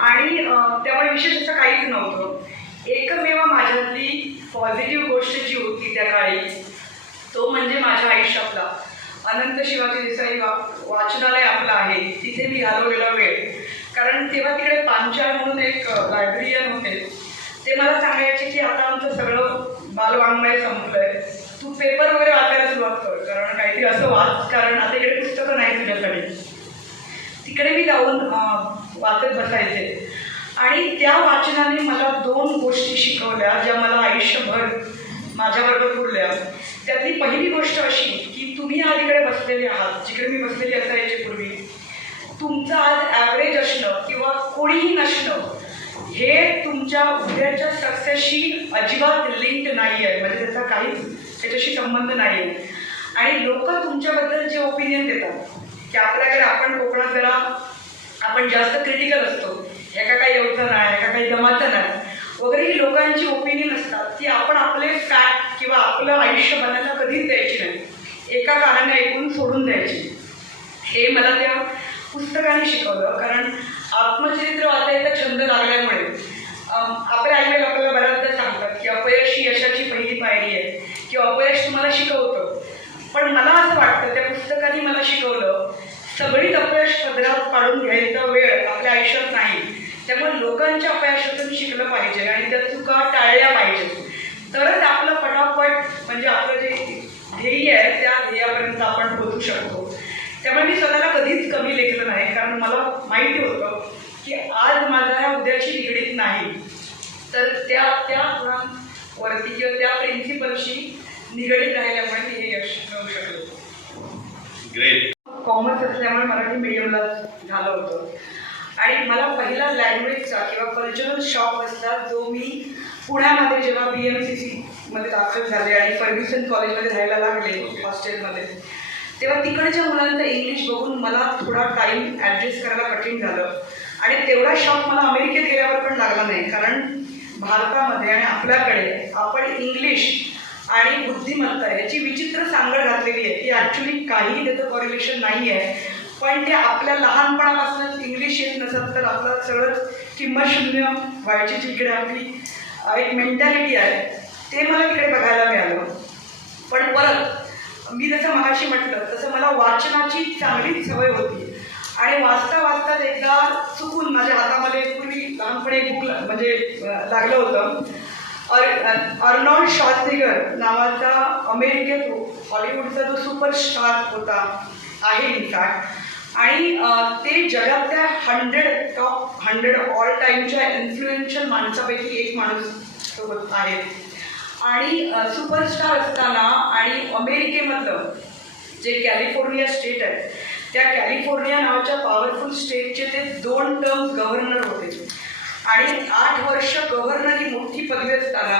आणि त्यामुळे विशेष असं काहीच नव्हतं. एकमेव माझ्यातली पॉझिटिव्ह गोष्ट जी होती त्या काळी तो म्हणजे माझ्या आयुष्यातला अनंत शिवाजी देसाई वाचनालय आपलं आहे तिथे मी घालवलेला वेळ. कारण तेव्हा तिकडे पांचाळ म्हणून एक लायब्ररियन होते. ते मला सांगायचे की आता आमचं सगळं बालवाङ्मय संपलंय, तू पेपर वगैरे वाचायला सुरुवात कर, कारण काहीतरी असं वाच, कारण आता इकडे पुस्तकं नाही तुझ्याकडे. तिकडे मी जाऊन वाचत बसायचे. आणि त्या वाचनाने मला 2 गोष्टी शिकवल्या ज्या मला आयुष्यभर माझ्याबरोबर बोलल्या. त्यातली पहिली गोष्ट अशी की तुम्ही आज इकडे बसलेले आहात, जिकडे मी बसलेली असायचे पूर्वी, तुमचं आज ॲव्हरेज असणं किंवा कोणीही नसणं हे तुमच्या उद्याच्या सक्सेसशी अजिबात लिंक नाही आहे, म्हणजे त्याचा काहीच त्याच्याशी संबंध नाही आहे. आणि लोक तुमच्याबद्दल जे ओपिनियन देतात की आपल्याकडे आपण कोकणात जरा आपण जास्त क्रिटिकल असतो, एका काही एवढं नाही, एका काही जमाचं नाही वगैरे, ही लोकांची ओपिनियन असतात की आपण आपले फॅक्ट किंवा आपलं आयुष्य बनायला कधीच द्यायची नाही, एका कानाने ऐकून सोडून द्यायची. हे मला त्या पुस्तकाने शिकवलं. कारण आत्मचरित्र वाचायचा छंद लागल्यामुळे आपल्या आईवडील आपल्याला बऱ्याचदा सांगतात की अपयश ही यशाची पहिली पायरी आहे किंवा अपयश तुम्हाला शिकवतं. पण मला असं वाटतं त्या पुस्तकाने मला शिकवलं सगळीच अपयश पदरात काढून घ्यायचा वेळ आपल्या आयुष्यात नाही. त्यामुळे लोकांच्या अपयशातून शिकलं पाहिजे आणि त्या चुका टाळल्या पाहिजेत, तरच आपलं पटापट म्हणजे आपलं जे ध्येय आहे त्या ध्येयापर्यंत आपण पोहोचू शकतो. त्यामुळे मी स्वतःला कधीच कमी लेखलं नाही, कारण मला माहिती होतं की आज माझ्या ह्या उद्याची निगडीत नाही, तर त्या गुणांवरती किंवा त्या प्रिन्सिपलशी निगडीत राहिल्यामुळे मी हे यश मिळवू शकलो. ग्रेट. कॉमर्स असल्यामुळे मराठी मीडियमला झालं होतं. आणि मला पहिला लँग्वेजचा किंवा कल्चरल शॉक बसला जो मी पुण्यामध्ये जेव्हा BMCC मध्ये दाखल झाले आणि फर्ग्युसन कॉलेजमध्ये राहायला लागले हॉस्टेलमध्ये, तेव्हा तिकडच्या मुलांचं इंग्लिश बघून मला थोडा टाईम ॲडजस्ट करायला कठीण झालं. आणि तेवढा शॉक मला अमेरिकेत गेल्यावर पण लागला नाही, कारण भारतामध्ये आणि आपल्याकडे आपण इंग्लिश आणि बुद्धिमत्ता याची विचित्र सांगड घातलेली आहे की ॲक्च्युली काहीही त्याचं कॉरिलेशन नाही आहे. पण ते आपल्या लहानपणापासूनच इंग्लिश येत नसत तर आपलं सगळंच किंमत शून्य व्हायची जी इकडे आपली एक मेंटॅलिटी आहे ते मला तिकडे बघायला मिळालं. पण परत मी जसं मगाशी म्हटलं तसं मला वाचनाची चांगलीच सवय होती. आणि वाचता वाचताच एकदा चुकून माझ्या हातामध्ये पूर्वी लहानपणी एक बुक म्हणजे लागलं होतं. अर्नॉल्ड श्वार्झनेगर नावाचा अमेरिकेत हॉलिवूडचा जो सुपरस्टार होता आहे इनफॅक्ट, आणि ते जगातल्या 100 टॉप 100 ऑल टाईमच्या इन्फ्लुएन्शियल माणसापैकी एक माणूस सोबत आहे. आणि सुपरस्टार असताना आणि अमेरिकेमधलं जे कॅलिफोर्निया स्टेट आहे त्या कॅलिफोर्निया नावाच्या पॉवरफुल स्टेटचे ते 2 टर्म गव्हर्नर होते. आणि 8 वर्ष गव्हर्नर ही मोठी पदवी असताना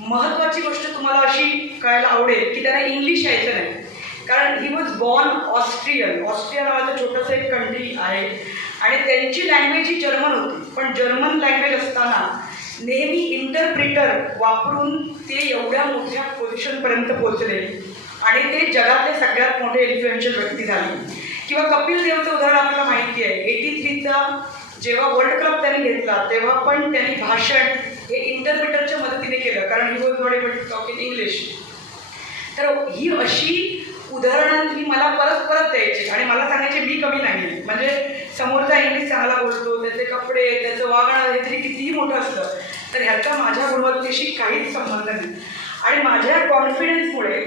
महत्त्वाची गोष्ट तुम्हाला अशी कळायला आवडेल की त्यांना इंग्लिश यायचं नाही, कारण he was born Austrian. Austria नावाचं छोटंसं एक कंट्री आहे आणि त्यांची लँग्वेज ही जर्मन होती. पण जर्मन लँग्वेज असताना नेहमी इंटरप्रिटर वापरून ते एवढ्या मोठ्या पोझिशनपर्यंत पोहोचले आणि ते जगातले सगळ्यात मोठे इन्फ्लुएन्शियल व्यक्ती झाले. किंवा कपिल देवचं उदाहरण आपल्याला माहिती आहे. 83चा जेव्हा वर्ल्ड कप त्यांनी घेतला तेव्हा पण त्यांनी भाषण हे इंटरप्रिटरच्या मदतीने केलं, कारण he was not able to talk in English. तर ही अशी उदाहरणं ही मला परत परत द्यायची आणि मला सांगायचे मी कमी नाही. म्हणजे समोरचा इंग्लिश चांगला बोलतो, त्याचे कपडे, त्याचं वागणं हे तरी कितीही मोठं असलं तर ह्याचा माझ्या गुणवत्तेशी काहीच संबंध नाही. आणि माझ्या कॉन्फिडन्समुळे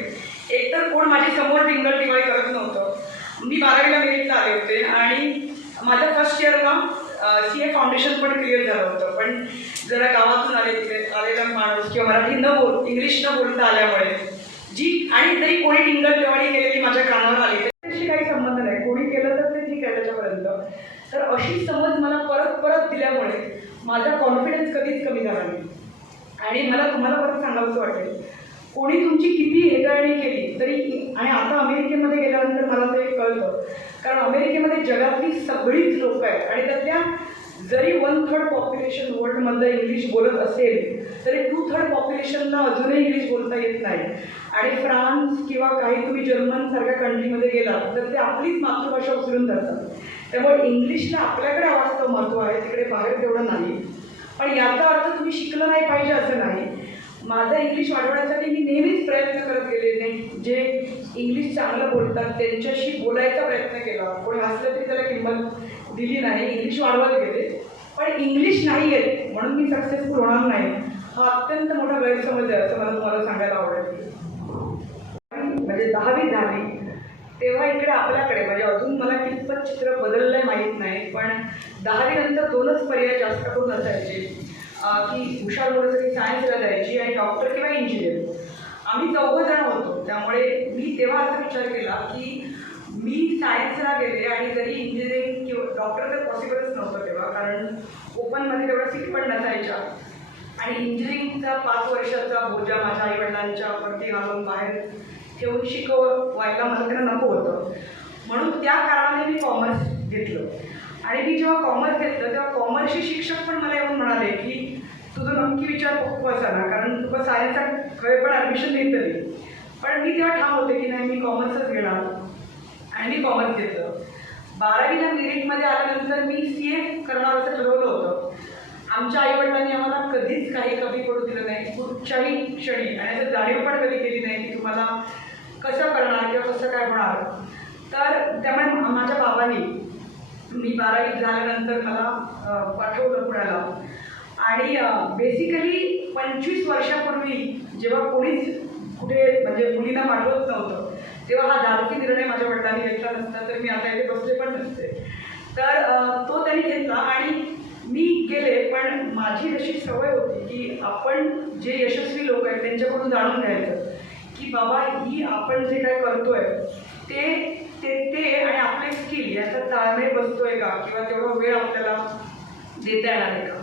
एकतर कोण माझी समोर टिंगल टिंगळी करत नव्हतं. मी 12वीला मेरिटला आले होते आणि माझ्या फर्स्ट इयरला CA फाउंडेशन पण क्लिअर झालं होतं. पण जरा गावातून आलेला माणूस किंवा मराठी इंग्लिश न बोलता आल्यामुळे जी आणि जरी कोणी टिंगल टिंगळी केलेली माझ्या कानावर आली त्याशी काही संबंध नाही, कोणी केलं तर ते ठीक आहे त्याच्यापर्यंत. तर अशी समज मला परत परत दिल्यामुळे माझा कॉन्फिडन्स कधीच कमी झाला नाही. आणि मला तुम्हाला परत सांगावंसं वाटेल, कोणी तुमची किती हेटाळणी केली तरी, आणि आता अमेरिकेमध्ये गेल्यानंतर मला ते कळतं, कारण अमेरिकेमध्ये जगातली सगळीच लोकं आहेत आणि त्यातल्या जरी 1/3 पॉप्युलेशन वर्ल्डमधलं इंग्लिश बोलत असेल तरी 2/3 पॉप्युलेशनला अजूनही इंग्लिश बोलता येत नाही. आणि फ्रान्स किंवा काही तुम्ही जर्मनसारख्या कंट्रीमध्ये गेलात तर ते आपलीच मातृभाषा उचलून धरतात. त्यामुळे इंग्लिशला आपल्याकडे आवाजाचं महत्त्व आहे, तिकडे बाहेर तेवढं नाही. पण याचा अर्थ तुम्ही शिकलं नाही पाहिजे असं नाही. माझं इंग्लिश वाढवण्यासाठी मी नेहमीच प्रयत्न करत गेले. नाही जे इंग्लिश चांगलं बोलतात त्यांच्याशी बोलायचा प्रयत्न केला. कोणी हसलं तरी त्याला किंमत दिली नाही, इंग्लिश वाढवत गेले. पण इंग्लिश नाही येत म्हणून मी सक्सेसफुल होणार नाही हा अत्यंत मोठा गैरसमज आहे असं मला तुम्हाला सांगायला आवडेल. म्हणजे 10वी झाली तेव्हा इकडे आपल्याकडे म्हणजे अजून मला कितपत चित्र बदललंय माहीत नाही, पण 10वी नंतर 2च पर्याय जास्त करून असायचे की हुशार मुलं सायन्सला जायची आणि डॉक्टर किंवा इंजिनियर. आम्ही 4 जण होतो. त्यामुळे मी तेव्हा असा विचार केला की मी सायन्सला गेले आणि जरी इंजिनिअरिंग किंवा डॉक्टर तर पॉसिबलच नव्हतं तेव्हा, कारण ओपनमध्ये तेवढं सीट पण नसायच्या आणि इंजिनिअरिंगचा 5 वर्षाचा बोजा माझ्या आईवडिलांच्या वरती घालून बाहेर ठेवून शिकवायला मला त्यांना नको होतं. म्हणून त्या कारणाने मी कॉमर्स घेतलं. आणि मी जेव्हा कॉमर्स घेतलं तेव्हा कॉमर्सचे शिक्षक पण मला येऊन म्हणाले की तुझं नक्की विचार खूप असा ना, कारण तुला सायन्सचा खरं पण ॲडमिशन नाही तरी. पण मी तेव्हा ठाम होते की नाही मी कॉमर्सच घेणार आणि मी कॉमर्स घेतलं. 12वीला मेरिटमध्ये आल्यानंतर मी CA करणार असं ठरवलं होतं. आमच्या आईवडिलांनी आम्हाला कधीच काही कमी पडू दिलं नाही कुठच्याही क्षणी, आणि असं जाणीव पण कधी केली नाही की तुम्हाला कसं करणार किंवा कसं काय होणार. तर त्यामुळे माझ्या बाबांनी मी 12वी झाल्यानंतर मला पाठवलं पुण्याला. आणि बेसिकली 25 वर्षापूर्वी जेव्हा कोणीच कुठे म्हणजे मुलींना पाठवत नव्हतं तेव्हा हा धाडसी निर्णय माझ्या वडिलांनी घेतला नसता तर मी आता इथे बसले पण नसते. तर तो त्यांनी घेतला आणि मी गेले. पण माझी अशी सवय होती की आपण जे यशस्वी लोक आहेत त्यांच्याकडून जाणून घ्यायचं की बाबा ही आपण जे काय करतोय ते ते ते आणि आपले स्किल याचा ताळमेळ बसतोय का किंवा तेवढा वेळ आपल्याला देता येणार आहे का.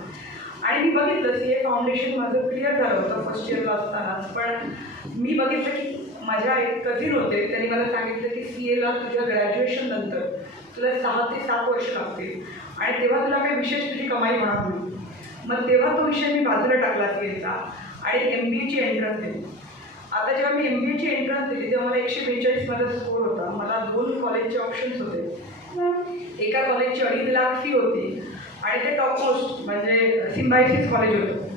आणि मी बघितलं CA फाउंडेशन माझं क्लिअर झालं होतं फर्स्ट इयरला असतानाच. पण मी बघितलं की माझ्या एक कझिन होते त्यांनी मला सांगितलं की CAला तुझ्या ग्रॅज्युएशन नंतर तुला 6 ते 7 वर्ष लागतील आणि तेव्हा तुला काही विशेष तुझी कमाई होणार नाही. मग तेव्हा तो विषय मी बाजूला टाकला CAचा आणि MBAची एंट्रन्स दिली. आता जेव्हा मी MBAची एंट्रन्स दिली तेव्हा मला 142 माझा स्कोर होता. मला 2 कॉलेजचे ऑप्शन्स होते. एका कॉलेजची 2.5 लाख फी होती आणि ते टॉप मोस्ट म्हणजे सिम्बायसिस कॉलेज होतं.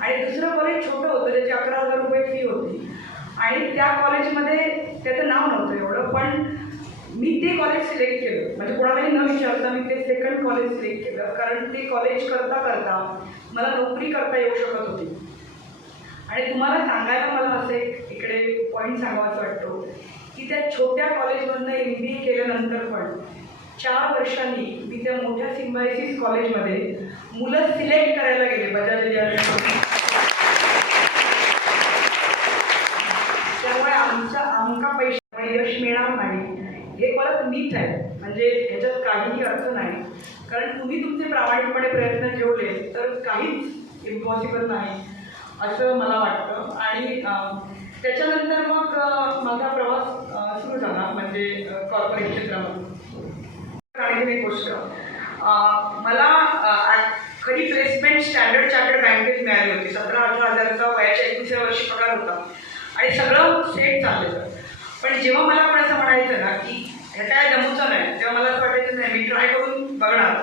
आणि दुसरं कॉलेज छोटं होतं त्याची 11,000 रुपये फी होती. आणि त्या कॉलेजमध्ये त्याचं नाव नव्हतं एवढं, पण मी ते कॉलेज सिलेक्ट केलं. म्हणजे कोणालाही न विचारता मी ते सेकंड कॉलेज सिलेक्ट केलं, कारण ते कॉलेज करता करता मला नोकरी करता येऊ शकत होती. आणि तुम्हाला सांगायला मला असं एक इकडे पॉईंट सांगावायचा वाटतो की त्या छोट्या कॉलेजमधनं MBA केल्यानंतर पण 4 वर्षांनी मी त्या मोठ्या सिम्बायसिस कॉलेजमध्ये मुलं सिलेक्ट करायला गेले बजाज एलियांसमधून. त्यामुळे आमका पैशामुळे यश मिळणार नाही हे परत मीच आहे. म्हणजे ह्याच्यात काहीही अर्थ नाही, कारण तुम्ही तुमचे प्रामाणिकपणे प्रयत्न ठेवले तर काहीच इम्पॉसिबल नाही असं मला वाटतं. आणि त्याच्यानंतर मग माझा प्रवास सुरू झाला म्हणजे कॉर्पोरेट क्षेत्रामध्ये. आणि एक गोष्ट मला खरी प्लेसमेंट स्टँडर्ड चार्टर्ड बँकेत मिळाली होती. 17-18 हजाराचा वयाच्या 21व्या वर्षी पगार होता आणि सगळं सेट चाललेलं. पण जेव्हा मला पण असं म्हणायचं ना की हे काय जमूचं नाही तेव्हा मला असं वाटायचं नाही मी ट्राय करून बघणार,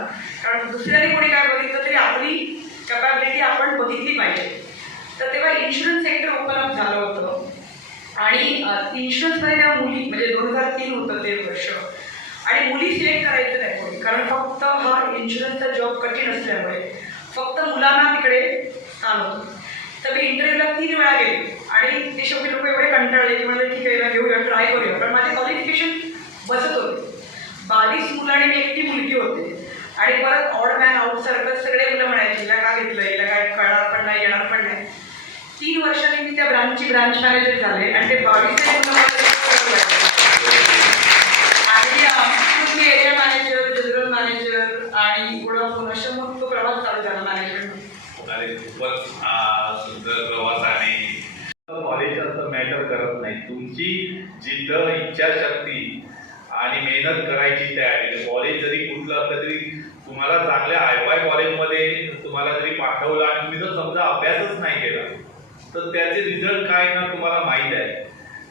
कारण दुसऱ्याने कोणी काय बघितलं तरी आपली कॅपॅबिलिटी आपण बघितली पाहिजे. तर तेव्हा इन्शुरन्स सेक्टर ओपन अप झालं होतं आणि इन्शुरन्समध्ये त्या मुली म्हणजे 2003 होतं ते वर्ष आणि मुली सिलेक्ट करायचं नाही कोणी, कारण फक्त हा इन्शुरन्सचा जॉब कठीण असल्यामुळे फक्त मुलांना तिकडे स्थान होतं. तर मी इंटरव्ह्यूला 3 वेळा गेले आणि ते शेवटी लोक एवढे कंटाळले की मला ठीक आहे घेऊया ट्राय करूया, पण माझे क्वालिफिकेशन बसत होते. 22 मुलं आणि मी एकटी मुलगी होते आणि परत ऑड मॅन आउट सर्कल सगळे मुलं म्हणायचे हिला का घेतलं, हिला काय कळणार पण नाही येणार पण नाही. 3 वर्षांनी मी त्या ब्रांचची ब्रांच मॅनेजर झाले आणि ते 22 आणि एरिया मॅनेजर, जनरल मॅनेजर आणि वोडाफोन अशा मग तो प्रवास चालू झाला मॅनेजमेंट. खूपच सुंदर प्रवास आहे. कॉलेज असं मॅटर करत नाही, तुमची जिद्द, इच्छाशक्ती आणि मेहनत करायची तयारी. कॉलेज जरी कुठलं असलं तरी तुम्हाला चांगल्या हायफाय कॉलेजमध्ये तुम्हाला जरी पाठवलं आणि तुम्ही जर समजा अभ्यासच नाही केला तर त्याचे रिझल्ट काय ना तुम्हाला माहीत आहे.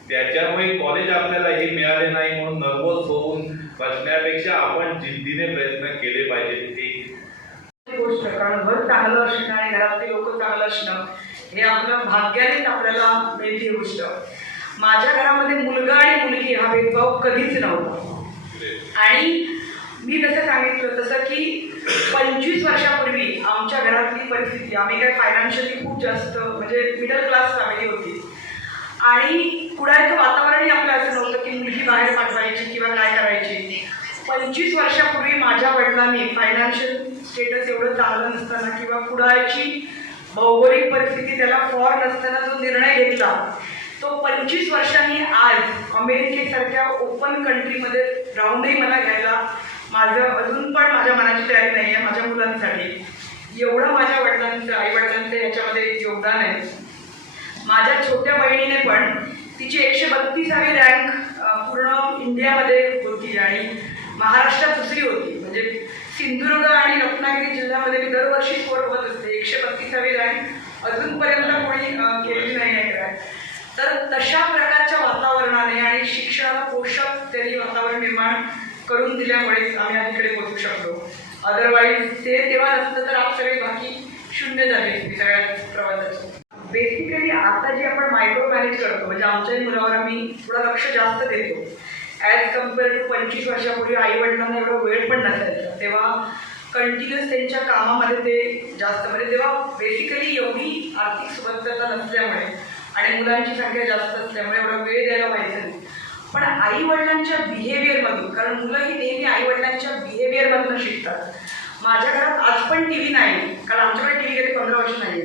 त्याच्यामुळे कॉलेज आपल्याला हे मिळाले नाही म्हणून नर्वस होऊन बसण्यापेक्षा आपण जिद्दीने प्रयत्न केले पाहिजेत. ते गोष्ट, कारण घर चांगलं असणं आणि घरातले लोक चांगलं असणं हे आपलं भाग्यानेच आपल्याला मिळते गोष्ट. माझ्या घरामध्ये मुलगा आणि मुलगी हा भेदभाव कधीच नव्हता. आणि मी जसं सांगितलं तसं की 25 वर्षापूर्वी आमच्या घरातली परिस्थिती, आम्ही काय फायनान्शियली खूप जास्त म्हणजे मिडल क्लास फॅमिली होती आणि कुडाळचं वातावरणही आपलं असं नव्हतं की मुलगी बाहेर पाठवायची किंवा काय करायची. 25 वर्षापूर्वी माझ्या वडिलांनी फायनान्शियल स्टेटस एवढं चांगलं नसताना किंवा कुडाळची भौगोलिक परिस्थिती त्याला फॉर नसताना जो निर्णय घेतला तो 25 वर्षांनी आज अमेरिकेसारख्या ओपन कंट्रीमध्ये राहूनही मला घ्यायला माझं अजून पण माझ्या मनाची तयारी नाही आहे माझ्या मुलांसाठी. एवढं माझ्या वडिलांचं आईवडिलांचं याच्यामध्ये योगदान आहे. माझ्या छोट्या बहिणीने पण तिची 132वी रँक पूर्ण इंडियामध्ये होती आणि महाराष्ट्रात दुसरी होती. म्हणजे सिंधुदुर्ग आणि रत्नागिरी जिल्ह्यामध्ये मी दरवर्षी स्कोर होत असते. 132वी रँक अजूनपर्यंत कोणी केली नाही आहे रँक. तर तशा प्रकारच्या वातावरणाने आणि शिक्षणाला पोषक तरी वातावरण निर्माण करून दिल्यामुळेच आम्ही आज इकडे पोहोचू शकलो. अदरवाईज ते तेव्हा नसतं तर आज सगळे बाकी शून्य झाले सगळ्या प्रवासाचे. बेसिकली आता जे आपण मायक्रो मॅनेज करतो म्हणजे आमच्याही मुलावर आम्ही थोडं लक्ष जास्त देतो ॲज कम्पेअर टू 25 वर्षापूर्वी आईवडिलांना एवढा वेळ पण नसायचा. तेव्हा कंटिन्युअस त्यांच्या कामामध्ये ते जास्त म्हणजे तेव्हा बेसिकली एवढी आर्थिक सुबत्तता नसल्यामुळे आणि मुलांची संख्या जास्त असल्यामुळे एवढा वेळ द्यायला व्हायचं नाही. पण आईवडिलांच्या बिहेवियरमधून, कारण मुलं ही नेहमी आईवडिलांच्या बिहेवियरमधून शिकतात. माझ्या घरात आज पण टी व्ही नाही, कारण आमच्याकडे टी व्ही गेले 15 वर्ष नाही.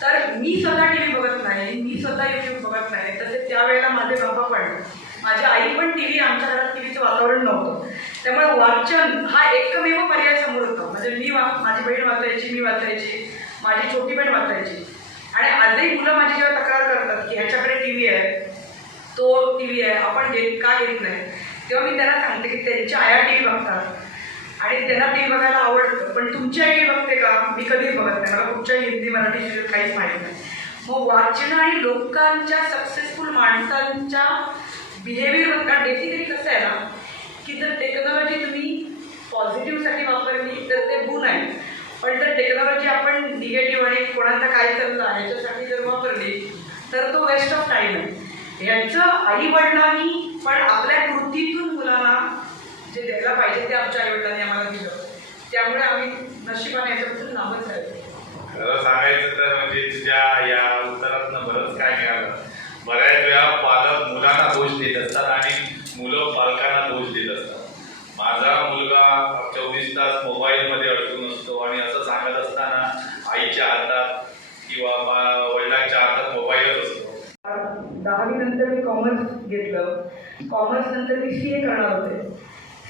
तर मी स्वतः टी व्ही बघत नाही, मी स्वतः यूट्यूब बघत नाही. तसेच त्यावेळेला माझे बाबा पण, माझी आई पण टी व्ही, आमच्या घरात टी व्हीचं वातावरण नव्हतं. त्यामुळे वाचन हा एकमेव पर्याय समोर होता. म्हणजे माझी बहीण वाचायची, मी वाचायची, माझी छोटी बहीण वाचायची. आणि आजही मुलं माझी जेव्हा तक्रार करतात की ह्याच्याकडे टी व्ही आहे, तो टी व्ही आहे, आपण का घेत नाही, तेव्हा मी त्यांना सांगते की त्यांच्या आया टी व्ही बघतात आणि त्यांना टी व्ही बघायला आवडतं. पण तुमची आई बघते का? मी कधीच बघत नाही. मला कुठच्या हिंदी मराठी सिरियल काहीच माहीत नाही. मग वाचन आणि लोकांच्या सक्सेसफुल माणसांच्या बिहेवियर, कारण बेसिकली कसं आहे ना की जर टेक्नॉलॉजी तुम्ही पॉझिटिव्हसाठी वापरली तर ते गुण आहे. पण जर टेक्नॉलॉजी आपण निगेटिव्ह आणि कोणाचा काय चाललं आहे ह्याच्यासाठी जर वापरली तर तो वेस्ट ऑफ टाईम आहे. ह्याचं आईवडिलांनी पण आपल्या कृतीतून मुलांना जे द्यायला पाहिजे ते आमच्या आईवडिलांनी आम्हाला दिलं. त्यामुळे आम्ही नशिबाने याच्याबद्दल लांबच राहिलो. खरं सांगायचं तर म्हणजे तुझ्या या उत्तरातनं बरंच काय मिळालं. बऱ्याच वेळा पालक मुलांना दोष देत असतात आणि मुलं पालकांना दोष देत असतात. माझा मुलगा 24 तास मोबाईलमध्ये अडकून असतो आणि असं सांगत असताना आईच्या हातात किंवा वडिलांच्या हातात मोबाईलच असतो. 10वी नंतर मी कॉमर्स घेतलं. कॉमर्स नंतर मी CA करणार होते.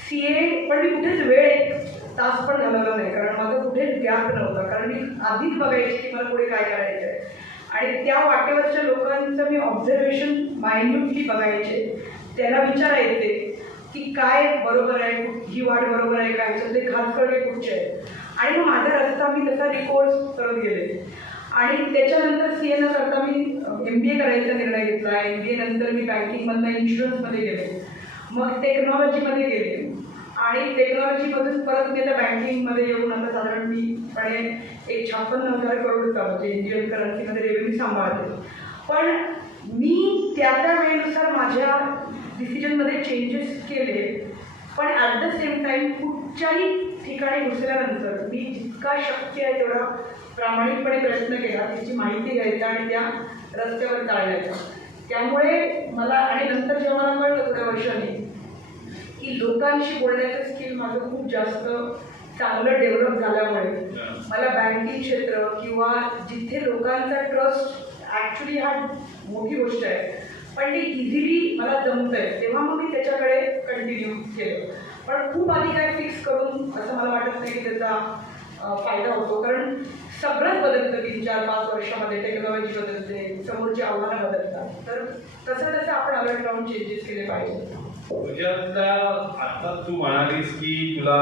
CA पण मी कुठेच वेळ तास पण घालवला नाही, कारण माझा कुठेच गॅप नव्हता. कारण मी आधीच बघायचे की मला पुढे काय करायचं आहे आणि त्या वाटेवरच्या लोकांचं मी ऑब्झर्वेशन मायन्यूटली बघायचे. त्याला विचारायचे की काय बरोबर आहे, ही वाट बरोबर आहे का, ह्याच्यातले घासकडे कुठचे आहेत. आणि मग माझा रस्ता मी तसा रिकोर्स करत गेले. आणि त्याच्यानंतर CA न करता मी MBA करायचा निर्णय घेतला. MBA नंतर मी बँकिंगमधनं इन्शुरन्समध्ये गेले, मग टेक्नॉलॉजीमध्ये गेले आणि टेक्नॉलॉजीमधून परत मी आता बँकिंगमध्ये येऊन आता साधारणपणे एक 56,000 करोडचा म्हणजे इंडियन करन्सीमध्ये रेव्हेन्यू सांभाळते. पण मी त्या वेळेनुसार माझ्या डिसिजनमध्ये चेंजेस केले. पण ॲट द सेम टाईम कुठच्याही ठिकाणी घुसल्यानंतर मी जितका शक्य आहे तेवढा प्रामाणिकपणे प्रयत्न केला त्याची माहिती घ्यायचा आणि त्या रस्त्यावर चालण्याचा. त्यामुळे मला आणि नंतर जेव्हा मला कळलं थोड्या वर्षांनी की लोकांशी बोलण्याचं स्किल माझं खूप जास्त चांगलं डेव्हलप झाल्यामुळे मला बँकिंग क्षेत्र किंवा जिथे लोकांचा ट्रस्ट ॲक्च्युली हा मोठी गोष्ट आहे पण ते इझिली मला जमतं आहे, तेव्हा मग मी त्याच्याकडे कंटिन्यू केलं. पण खूप आधी काय फिक्स करून असं मला वाटत नाही की त्याचा फायदा होतो, कारण सगळंच बदलतं 3-4-5 वर्षामध्ये. टेक्नॉलॉजी बदलते, समोरची आव्हानं बदलतात. तर तसं आपण अलर्ट राहून चेंजेस केले पाहिजे. तुझ्यातल्या आता तू म्हणालीस की तुला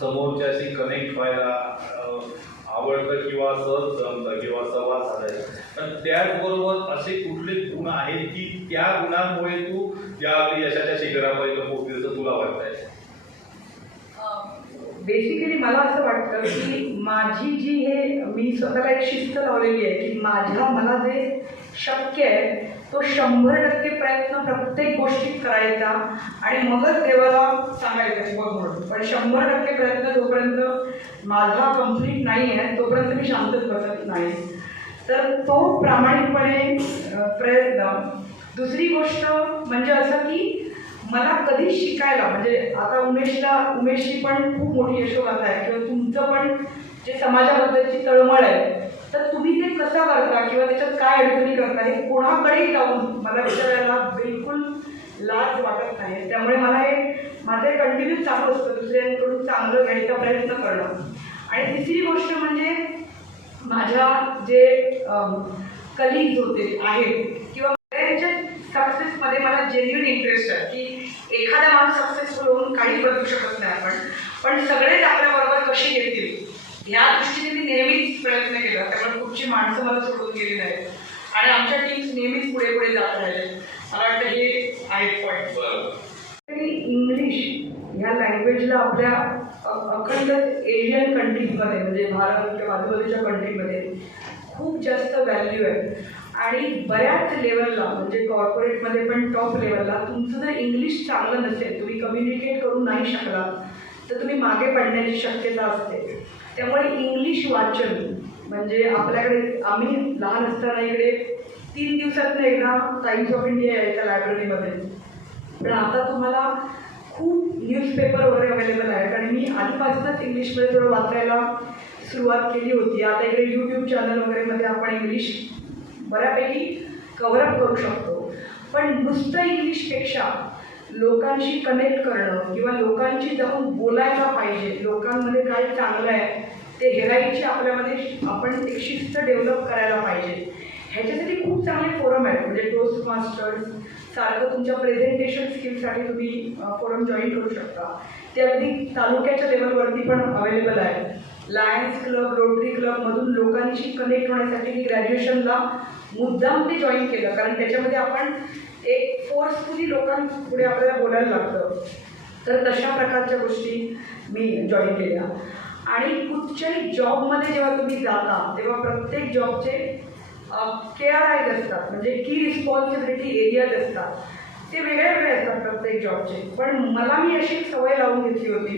समोरच्याशी कनेक्ट व्हायला आवडतं किंवा सहज जमतं किंवा संवाद साधायचा, पण त्याचबरोबर असे कुठले गुण आहेत की त्या गुणांमुळे तू या यशाच्या शिखरापर्यंत पोहोचली असं तुला वाटतंय? बेसिकली मला असं वाटतं की माझी जी हे मी स्वतःला एक शिस्त लावलेली आहे की मला जे शक्य आहे तो 100% प्रयत्न प्रत्येक गोष्टीत करायचा आणि मगच देवाला सांगायचं की बघ म्हणून. पण 100% प्रयत्न जोपर्यंत माझा कंप्लीट नाही आहे तोपर्यंत मी शांतच बसत नाही. तर तो प्रामाणिकपणे प्रयत्न. दुसरी गोष्ट म्हणजे असं की मला कधी शिकायला म्हणजे आता उमेशची पण खूप मोठी यशोगाथा आहे किंवा तुमचं पण जे समाजाबद्दलची तळमळ आहे तर तुम्ही ते कसं करता किंवा त्याच्यात काय अडचणी करता हे कोणाकडेही जाऊन मला विचारायला बिलकुल लाज वाटत नाही. त्यामुळे मला हे माझं कंटिन्यू चालू असतं दुसऱ्यांकडून चांगलं घ्यायचा प्रयत्न करणं. आणि तिसरी गोष्ट म्हणजे माझ्या जे कलिग्ज होते आहेत किंवा त्यांच्या सक्सेसमध्ये मला जेन्युइन इंटरेस्ट आहे की एखादा माणूस सक्सेसफुल होऊन काही बदलू शकत नाही आपण, पण सगळेच आपल्याबरोबर कशी येतील ह्या दृष्टीने मी नेहमीच प्रयत्न केला. त्यामुळे कुठची माणसं मला सोडून गेली नाहीत आणि आमच्या टीम्स नेहमीच पुढे पुढे जात राहिले. मला वाटतं हे आहे पॉईंट. इंग्लिश ह्या लँग्वेजला आपल्या अखंड एशियन कंट्रीजमध्ये म्हणजे भारत किंवा आजूबाजूच्या कंट्रीमध्ये खूप जास्त व्हॅल्यू आहे. आणि बऱ्याच लेवलला म्हणजे कॉर्पोरेटमध्ये पण टॉप लेवलला तुमचं जर इंग्लिश चांगलं नसेल, तुम्ही कम्युनिकेट करू नाही शकला तर तुम्ही मागे पडण्याची शक्यता असते. त्यामुळे इंग्लिश वाचन म्हणजे आपल्याकडे आम्ही लहान असताना इकडे 3 दिवसातनं एकदा टाइम्स ऑफ इंडिया यायचा लायब्ररीमध्ये, पण आता तुम्हाला खूप न्यूजपेपर वगैरे अवेलेबल आहेत आणि मी आधीपासूनच इंग्लिशमध्ये थोडं वाचायला सुरुवात केली होती. आता इकडे यूट्यूब चॅनल वगैरेमध्ये आपण इंग्लिश बऱ्यापैकी कव्हरअप करू शकतो. पण नुसतं इंग्लिशपेक्षा लोकांशी कनेक्ट करणं किंवा लोकांशी जाऊन बोलायला पाहिजे, लोकांमध्ये काय चांगलं आहे ते हेरायची आपल्यामध्ये आपण एक शिस्त डेव्हलप करायला पाहिजे. ह्याच्यासाठी खूप चांगले फोरम आहेत म्हणजे टोस्ट मास्टर्स सारखं तुमच्या प्रेझेंटेशन स्किलसाठी तुम्ही फोरम जॉईन करू शकता. ते अगदी तालुक्याच्या लेवलवरती पण अवेलेबल आहे. लायन्स क्लब, रोटरी क्लबमधून लोकांशी कनेक्ट होण्यासाठी मी ग्रॅज्युएशनला मुद्दाम ते जॉईन केलं, कारण त्याच्यामध्ये आपण एक फोर्सफुली लोकांपुढे आपल्याला बोलायला लागतं. तर तशा प्रकारच्या गोष्टी मी जॉईन केल्या. आणि कुठच्याही जॉबमध्ये जेव्हा तुम्ही जाता तेव्हा प्रत्येक जॉबचे KRIs असतात म्हणजे की रिस्पॉन्सिबिलिटी एरियाज असतात, ते वेगळे वेगळे असतात प्रत्येक जॉबचे. पण मी अशी एक सवय लावून घेतली होती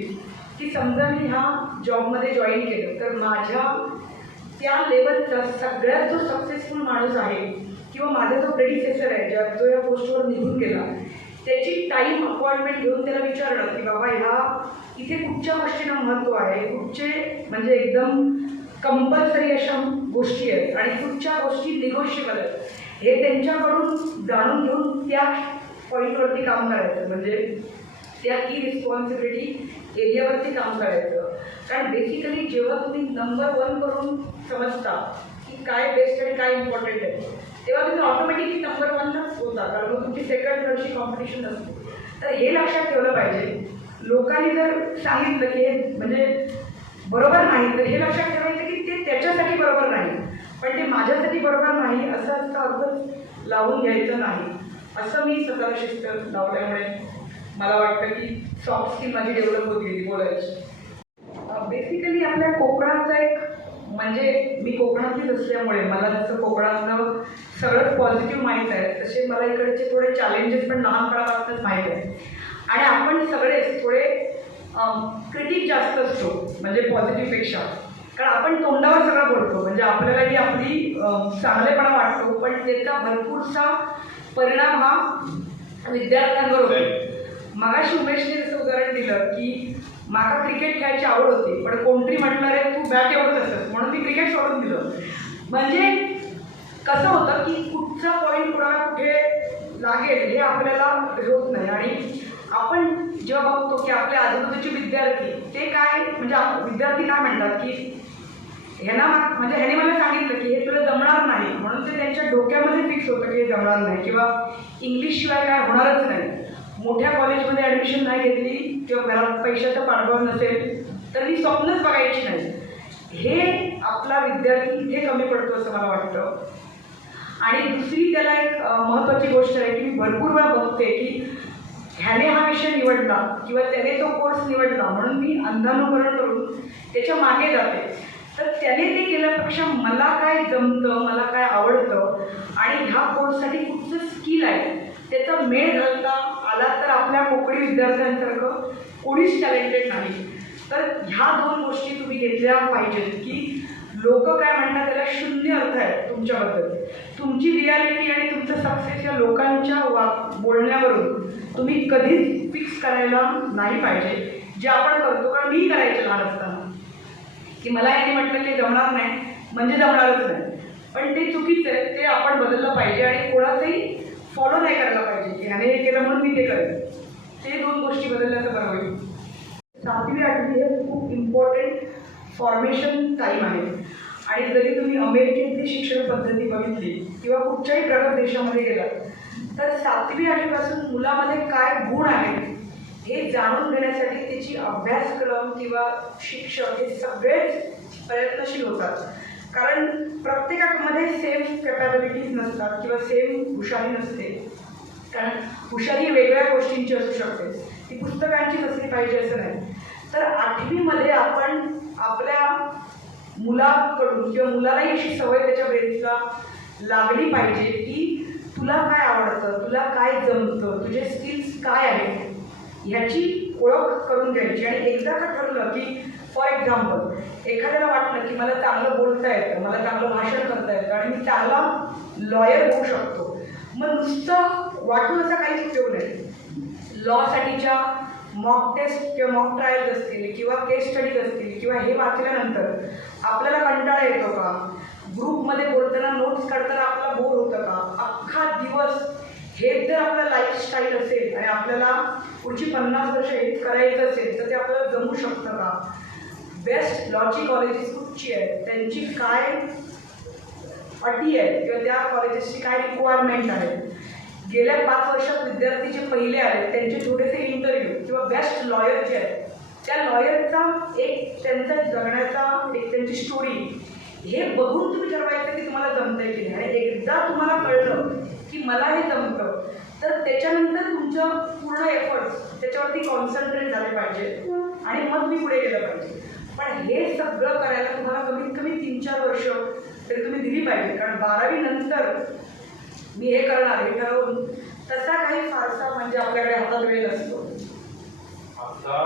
की समजा मी ह्या जॉबमध्ये जॉईन केलं तर माझ्या त्या लेवलचा सगळ्यात जो सक्सेसफुल माणूस आहे किंवा माझा जो प्रेडिसेसर आहे जो या पोस्टवर निघून गेला त्याची टाईम अपॉइंटमेंट घेऊन त्याला विचारणं की बाबा इथे कुठच्या गोष्टींना महत्त्व आहे, कुठचे म्हणजे एकदम कंपल्सरी अशा गोष्टी आहेत आणि कुठच्या गोष्टी निगोशिएबल आहेत, हे त्यांच्याकडून जाणून घेऊन त्या पॉईंटवरती काम करायचं म्हणजे त्या की रिस्पॉन्सिबिलिटी एरियावरती काम करायचं. कारण बेसिकली जेव्हा तुम्ही नंबर 1 करून समजता की काय बेस्ट आणि काय इम्पॉर्टंट आहे तेव्हा तुम्ही ऑटोमॅटिकली नंबर 1लाच होता, कारण मग तुमची सेकंड थर्डची कॉम्पिटिशन असते. तर हे लक्षात ठेवलं पाहिजे. लोकांनी जर सांगितलं की हे म्हणजे बरोबर नाही तर हे लक्षात ठेवायचं की ते त्याच्यासाठी बरोबर नाही, पण ते माझ्यासाठी बरोबर नाही असं अर्थ लावून घ्यायचं नाही. असं मी स्वतःला शिस्त लावल्यामुळे मला वाटतं की सॉफ्ट स्किल माझी डेव्हलप होत गेली बोलायची. बेसिकली आपल्या कोकणाचा एक म्हणजे मी कोकणातलीच असल्यामुळे मला जसं कोकणातलं सगळंच पॉझिटिव्ह माहीत आहे तसे मला इकडचे थोडे चॅलेंजेस पण लहानपणापासूनच माहीत आहे. आणि आपण सगळेच थोडे क्रिटिक जास्त असतो म्हणजे पॉझिटिव्हपेक्षा, कारण आपण तोंडावर सगळं बोलतो म्हणजे आपल्यालाही आपली चांगलेपणा वाटतो, पण त्याचा भरपूरसा परिणाम हा विद्यार्थ्यांवर होतो. मगाशी उमेशने जसं उदाहरण दिलं की मला क्रिकेट खेळायची आवड होती पण कोणतरी म्हटलं रे तू बॅट एवढंच असत म्हणून मी क्रिकेट सोडून दिलं. म्हणजे कसं होतं की कुठचा पॉईंट कुणाला कुठे लागेल हे आपल्याला होत नाही. आणि आपण जेव्हा बघतो की आपले आजूबाजूचे विद्यार्थी ते काय म्हणजे विद्यार्थी काय म्हणतात की ह्याने मला सांगितलं की हे तुला जमणार नाही म्हणून ते त्यांच्या डोक्यामध्ये फिक्स होतं की हे जमणार नाही किंवा इंग्लिशशिवाय काय होणारच नाही. मोठ्या कॉलेजमध्ये ॲडमिशन नाही घेतली किंवा घरात पैशाचा पाठबळ नसेल तर ती स्वप्नच बघायची नाही. हे आपला विद्यार्थी इथे कमी पडतो असं मला वाटतं. आणि दुसरी त्याला एक महत्त्वाची गोष्ट आहे की मी भरपूर वेळा बघते की ह्याने हा विषय निवडला किंवा त्याने तो कोर्स निवडला म्हणून मी अंधानुकरण करून त्याच्या मागे जाते. तर त्याने ते केल्यापेक्षा मला काय जमतं, मला काय आवडतं आणि ह्या कोर्ससाठी कुठचं स्किल आहे त्याचा मेळ घालता आला तर आपल्या कोकणी विद्यार्थ्यांसारखं कोणीच टॅलेंटेड नाही. तर ह्या दोन गोष्टी तुम्ही घेतल्या पाहिजेत की लोक काय म्हणतात त्याला शून्य अर्थ आहे तुमच्याबद्दल. तुमची रियालिटी आणि तुमचं सक्सेस या लोकांच्या बोलण्यावरून तुम्ही कधीच फिक्स करायला नाही पाहिजे. जे आपण करतो कारण मी करायचे लहान असताना की मला याने म्हटलं की जमणार नाही म्हणजे जमणारच नाही, पण ते चुकीचं आहे. ते आपण बदललं पाहिजे आणि कोणाचंही फॉलो नाही करायला पाहिजे की ह्याने हे केलं म्हणून मी ते करेन. ते दोन गोष्टी बदलल्या तर बरं होईल. 7वी 8वी हे खूप इम्पॉर्टंट फॉर्मेशन टाईम आहे आणि जरी तुम्ही अमेरिकेतली शिक्षण पद्धती बघितली किंवा कुठच्याही प्रगत देशामध्ये गेलात तर 7वी 8वीपासून मुलामध्ये काय गुण आहेत हे जाणून घेण्यासाठी त्याची अभ्यासक्रम किंवा शिक्षक हे सगळेच प्रयत्नशील होतात. कारण प्रत्येकामध्ये सेम कॅपॅबिलिटीज नसतात किंवा सेम हुशारी नसते. कारण हुशारी वेगळ्या गोष्टींची असू शकते, ती पुस्तकांचीच असली पाहिजे असं नाही. तर 8वीमध्ये आपण आपल्या मुलाकडून किंवा मुलालाही अशी सवय त्याच्या ब्रेनला लागली पाहिजे की तुला काय आवडतं, तुला काय जमतं, तुझे स्किल्स काय आहेत ह्याची ओळख करून घ्यायची. आणि एकदा का ठरलं की फॉर एक्झाम्पल एखाद्याला वाटलं की मला चांगलं बोलता येतं, मला चांगलं भाषण करता येतं आणि मी चांगला लॉयर होऊ शकतो, मग नुसतं वाटून असा काहीच उपयोग नाही. लॉसाठीच्या मॉक टेस्ट किंवा मॉक ट्रायल्स असतील किंवा केस स्टडीज असतील किंवा हे वाचल्यानंतर आपल्याला कंटाळा येतो का, ग्रुपमध्ये बोलताना नोट्स काढताना आपल्याला बोर होतं का, अख्खा दिवस हेच जर आपलं लाईफस्टाईल असेल आणि आपल्याला पुढची 50 वर्ष हेच करायचं असेल तर ते आपल्याला जमू शकतं का. बेस्ट लॉची कॉलेजेस कुठची आहेत, त्यांची काय अटी आहेत किंवा त्या कॉलेजेसची काय रिक्वायरमेंट आहे. गेल्या 5 वर्षात विद्यार्थी जे पहिले आले त्यांचे थोडेसे इंटरव्ह्यू किंवा बेस्ट लॉयर जे आहेत त्या लॉयरचा एक त्यांचा जगण्याचा एक त्यांची स्टोरी हे बघून तुम्ही ठरवायचं की तुम्हाला जमतंय की नाही. एकदा तुम्हाला कळलं की मला हे जमतं तर त्याच्यानंतर तुमचं पूर्ण एफर्ट्स त्याच्यावरती कॉन्सन्ट्रेट झाले पाहिजे आणि मग मी पुढे गेलं पाहिजे. पण हे सगळं करायला तुम्हाला कमीत कमी 3-4 वर्ष तरी तुम्ही दिली पाहिजे. कारण 12वी नंतर मी हे करणार हे ठरवून तसा काही फारसा म्हणजे आपल्याकडे हातात वेळ नसतो. आता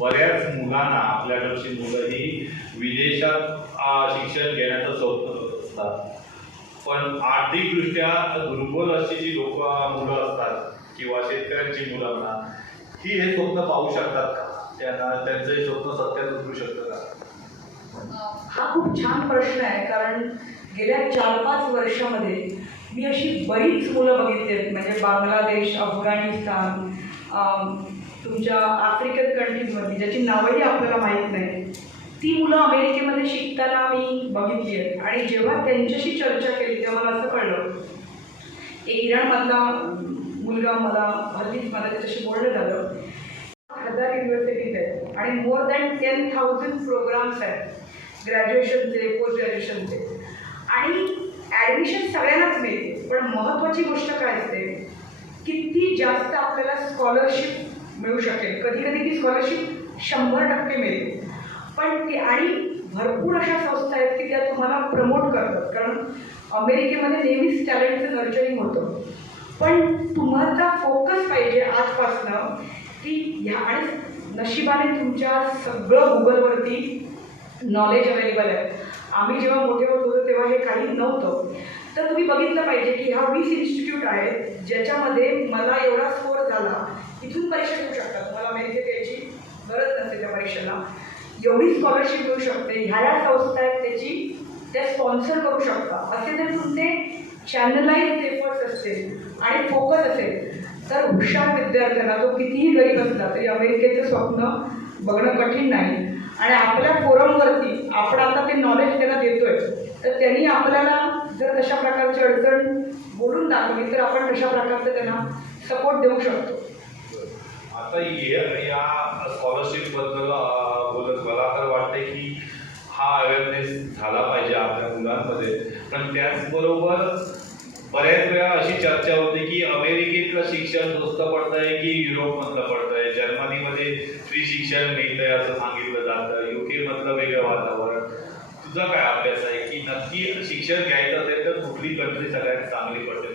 बऱ्याच मुलांना आपल्याकडची मुलं ही विदेशात शिक्षण घेण्याचं स्वप्न असतात, पण आर्थिकदृष्ट्या दुर्बल अशी जी मुलं असतात किंवा शेतकऱ्यांची मुलं म्हणा ही हे स्वप्न पाहू शकतात का, त्यांना त्यांचं हे स्वप्न सत्यात उतरू शकतं का? हा खूप छान प्रश्न आहे. कारण गेल्या 4-5 वर्षामध्ये मी अशी बरीच मुलं बघितली आहेत म्हणजे बांगलादेश, अफगाणिस्तान, तुमच्या आफ्रिकन कंट्रीजमधली ज्याची नावंही आपल्याला माहीत नाही ती मुलं अमेरिकेमध्ये शिकताना मी बघितली आहेत. आणि जेव्हा त्यांच्याशी चर्चा केली तेव्हा मला असं कळलं एक इराणमधला मुलगा मला हल्लीच मला त्याच्याशी बोलणं झालं. 1000 युनिव्हर्सिटीज आहेत आणि मोर दॅन 10,000 प्रोग्राम्स आहेत ग्रॅज्युएशनचे, पोस्ट ग्रॅज्युएशनचे आणि ॲडमिशन सगळ्यांनाच मिळते. पण महत्त्वाची गोष्ट काय असते किती जास्त आपल्याला स्कॉलरशिप मिळू शकेल. कधी कधी ती स्कॉलरशिप 100% मिळते. पण ती आणि भरपूर अशा संस्था आहेत की त्या तुम्हाला प्रमोट करतात. कारण अमेरिकेमध्ये नेहमीच टॅलेंटचं नर्चरिंग होतं. पण तुम्हाला फोकस पाहिजे आजपासनं की ह्या आणि नशिबाने तुमच्या सगळं गुगलवरती नॉलेज अवेलेबल आहे. आम्ही जेव्हा मोठे होत होतो तेव्हा हे काही नव्हतं. तर तुम्ही बघितलं पाहिजे की ह्या 20 इन्स्टिट्यूट आहेत ज्याच्यामध्ये मला एवढा स्कोअर झाला इथून परीक्षा देऊ शकता. तुम्हाला अमेरिकेत यायची गरज नसते त्या परीक्षेला. एवढी स्कॉलरशिप मिळू शकते. ह्या संस्था आहेत त्याची त्या स्पॉन्सर करू शकता. असे जर तुमचे चॅनलाइज एफर्ट्स असतील आणि फोकस असेल तर हुशार विद्यार्थ्यांना तो कितीही गरीब असला तरी अमेरिकेचं स्वप्न बघणं कठीण नाही. आणि आपल्या फोरमवरती आपण आता ते नॉलेज त्यांना देतोय तर त्यांनी आपल्याला जर तशा प्रकारची अडचण बोलून दाखवली तर आपण तशा प्रकारचं त्यांना सपोर्ट देऊ शकतो. आता या स्कॉलरशिप बद्दल बोलत मला तर वाटतंय की हा अवेअरनेस झाला पाहिजे आपल्या मुलांमध्ये. पण त्याचबरोबर बऱ्याच वेळा अशी चर्चा होते की अमेरिकेतलं शिक्षण स्वस्त पडतंय की युरोपमधलं पडतंय. जर्मनीमध्ये फ्री शिक्षण मिळतंय असं सांगितलं जातं. UK मधलं वेगळं वातावरण. तुझा काय अभ्यास आहे की नक्की शिक्षण घ्यायचं असेल तर कुठली कंट्री सगळ्यात चांगली पडते?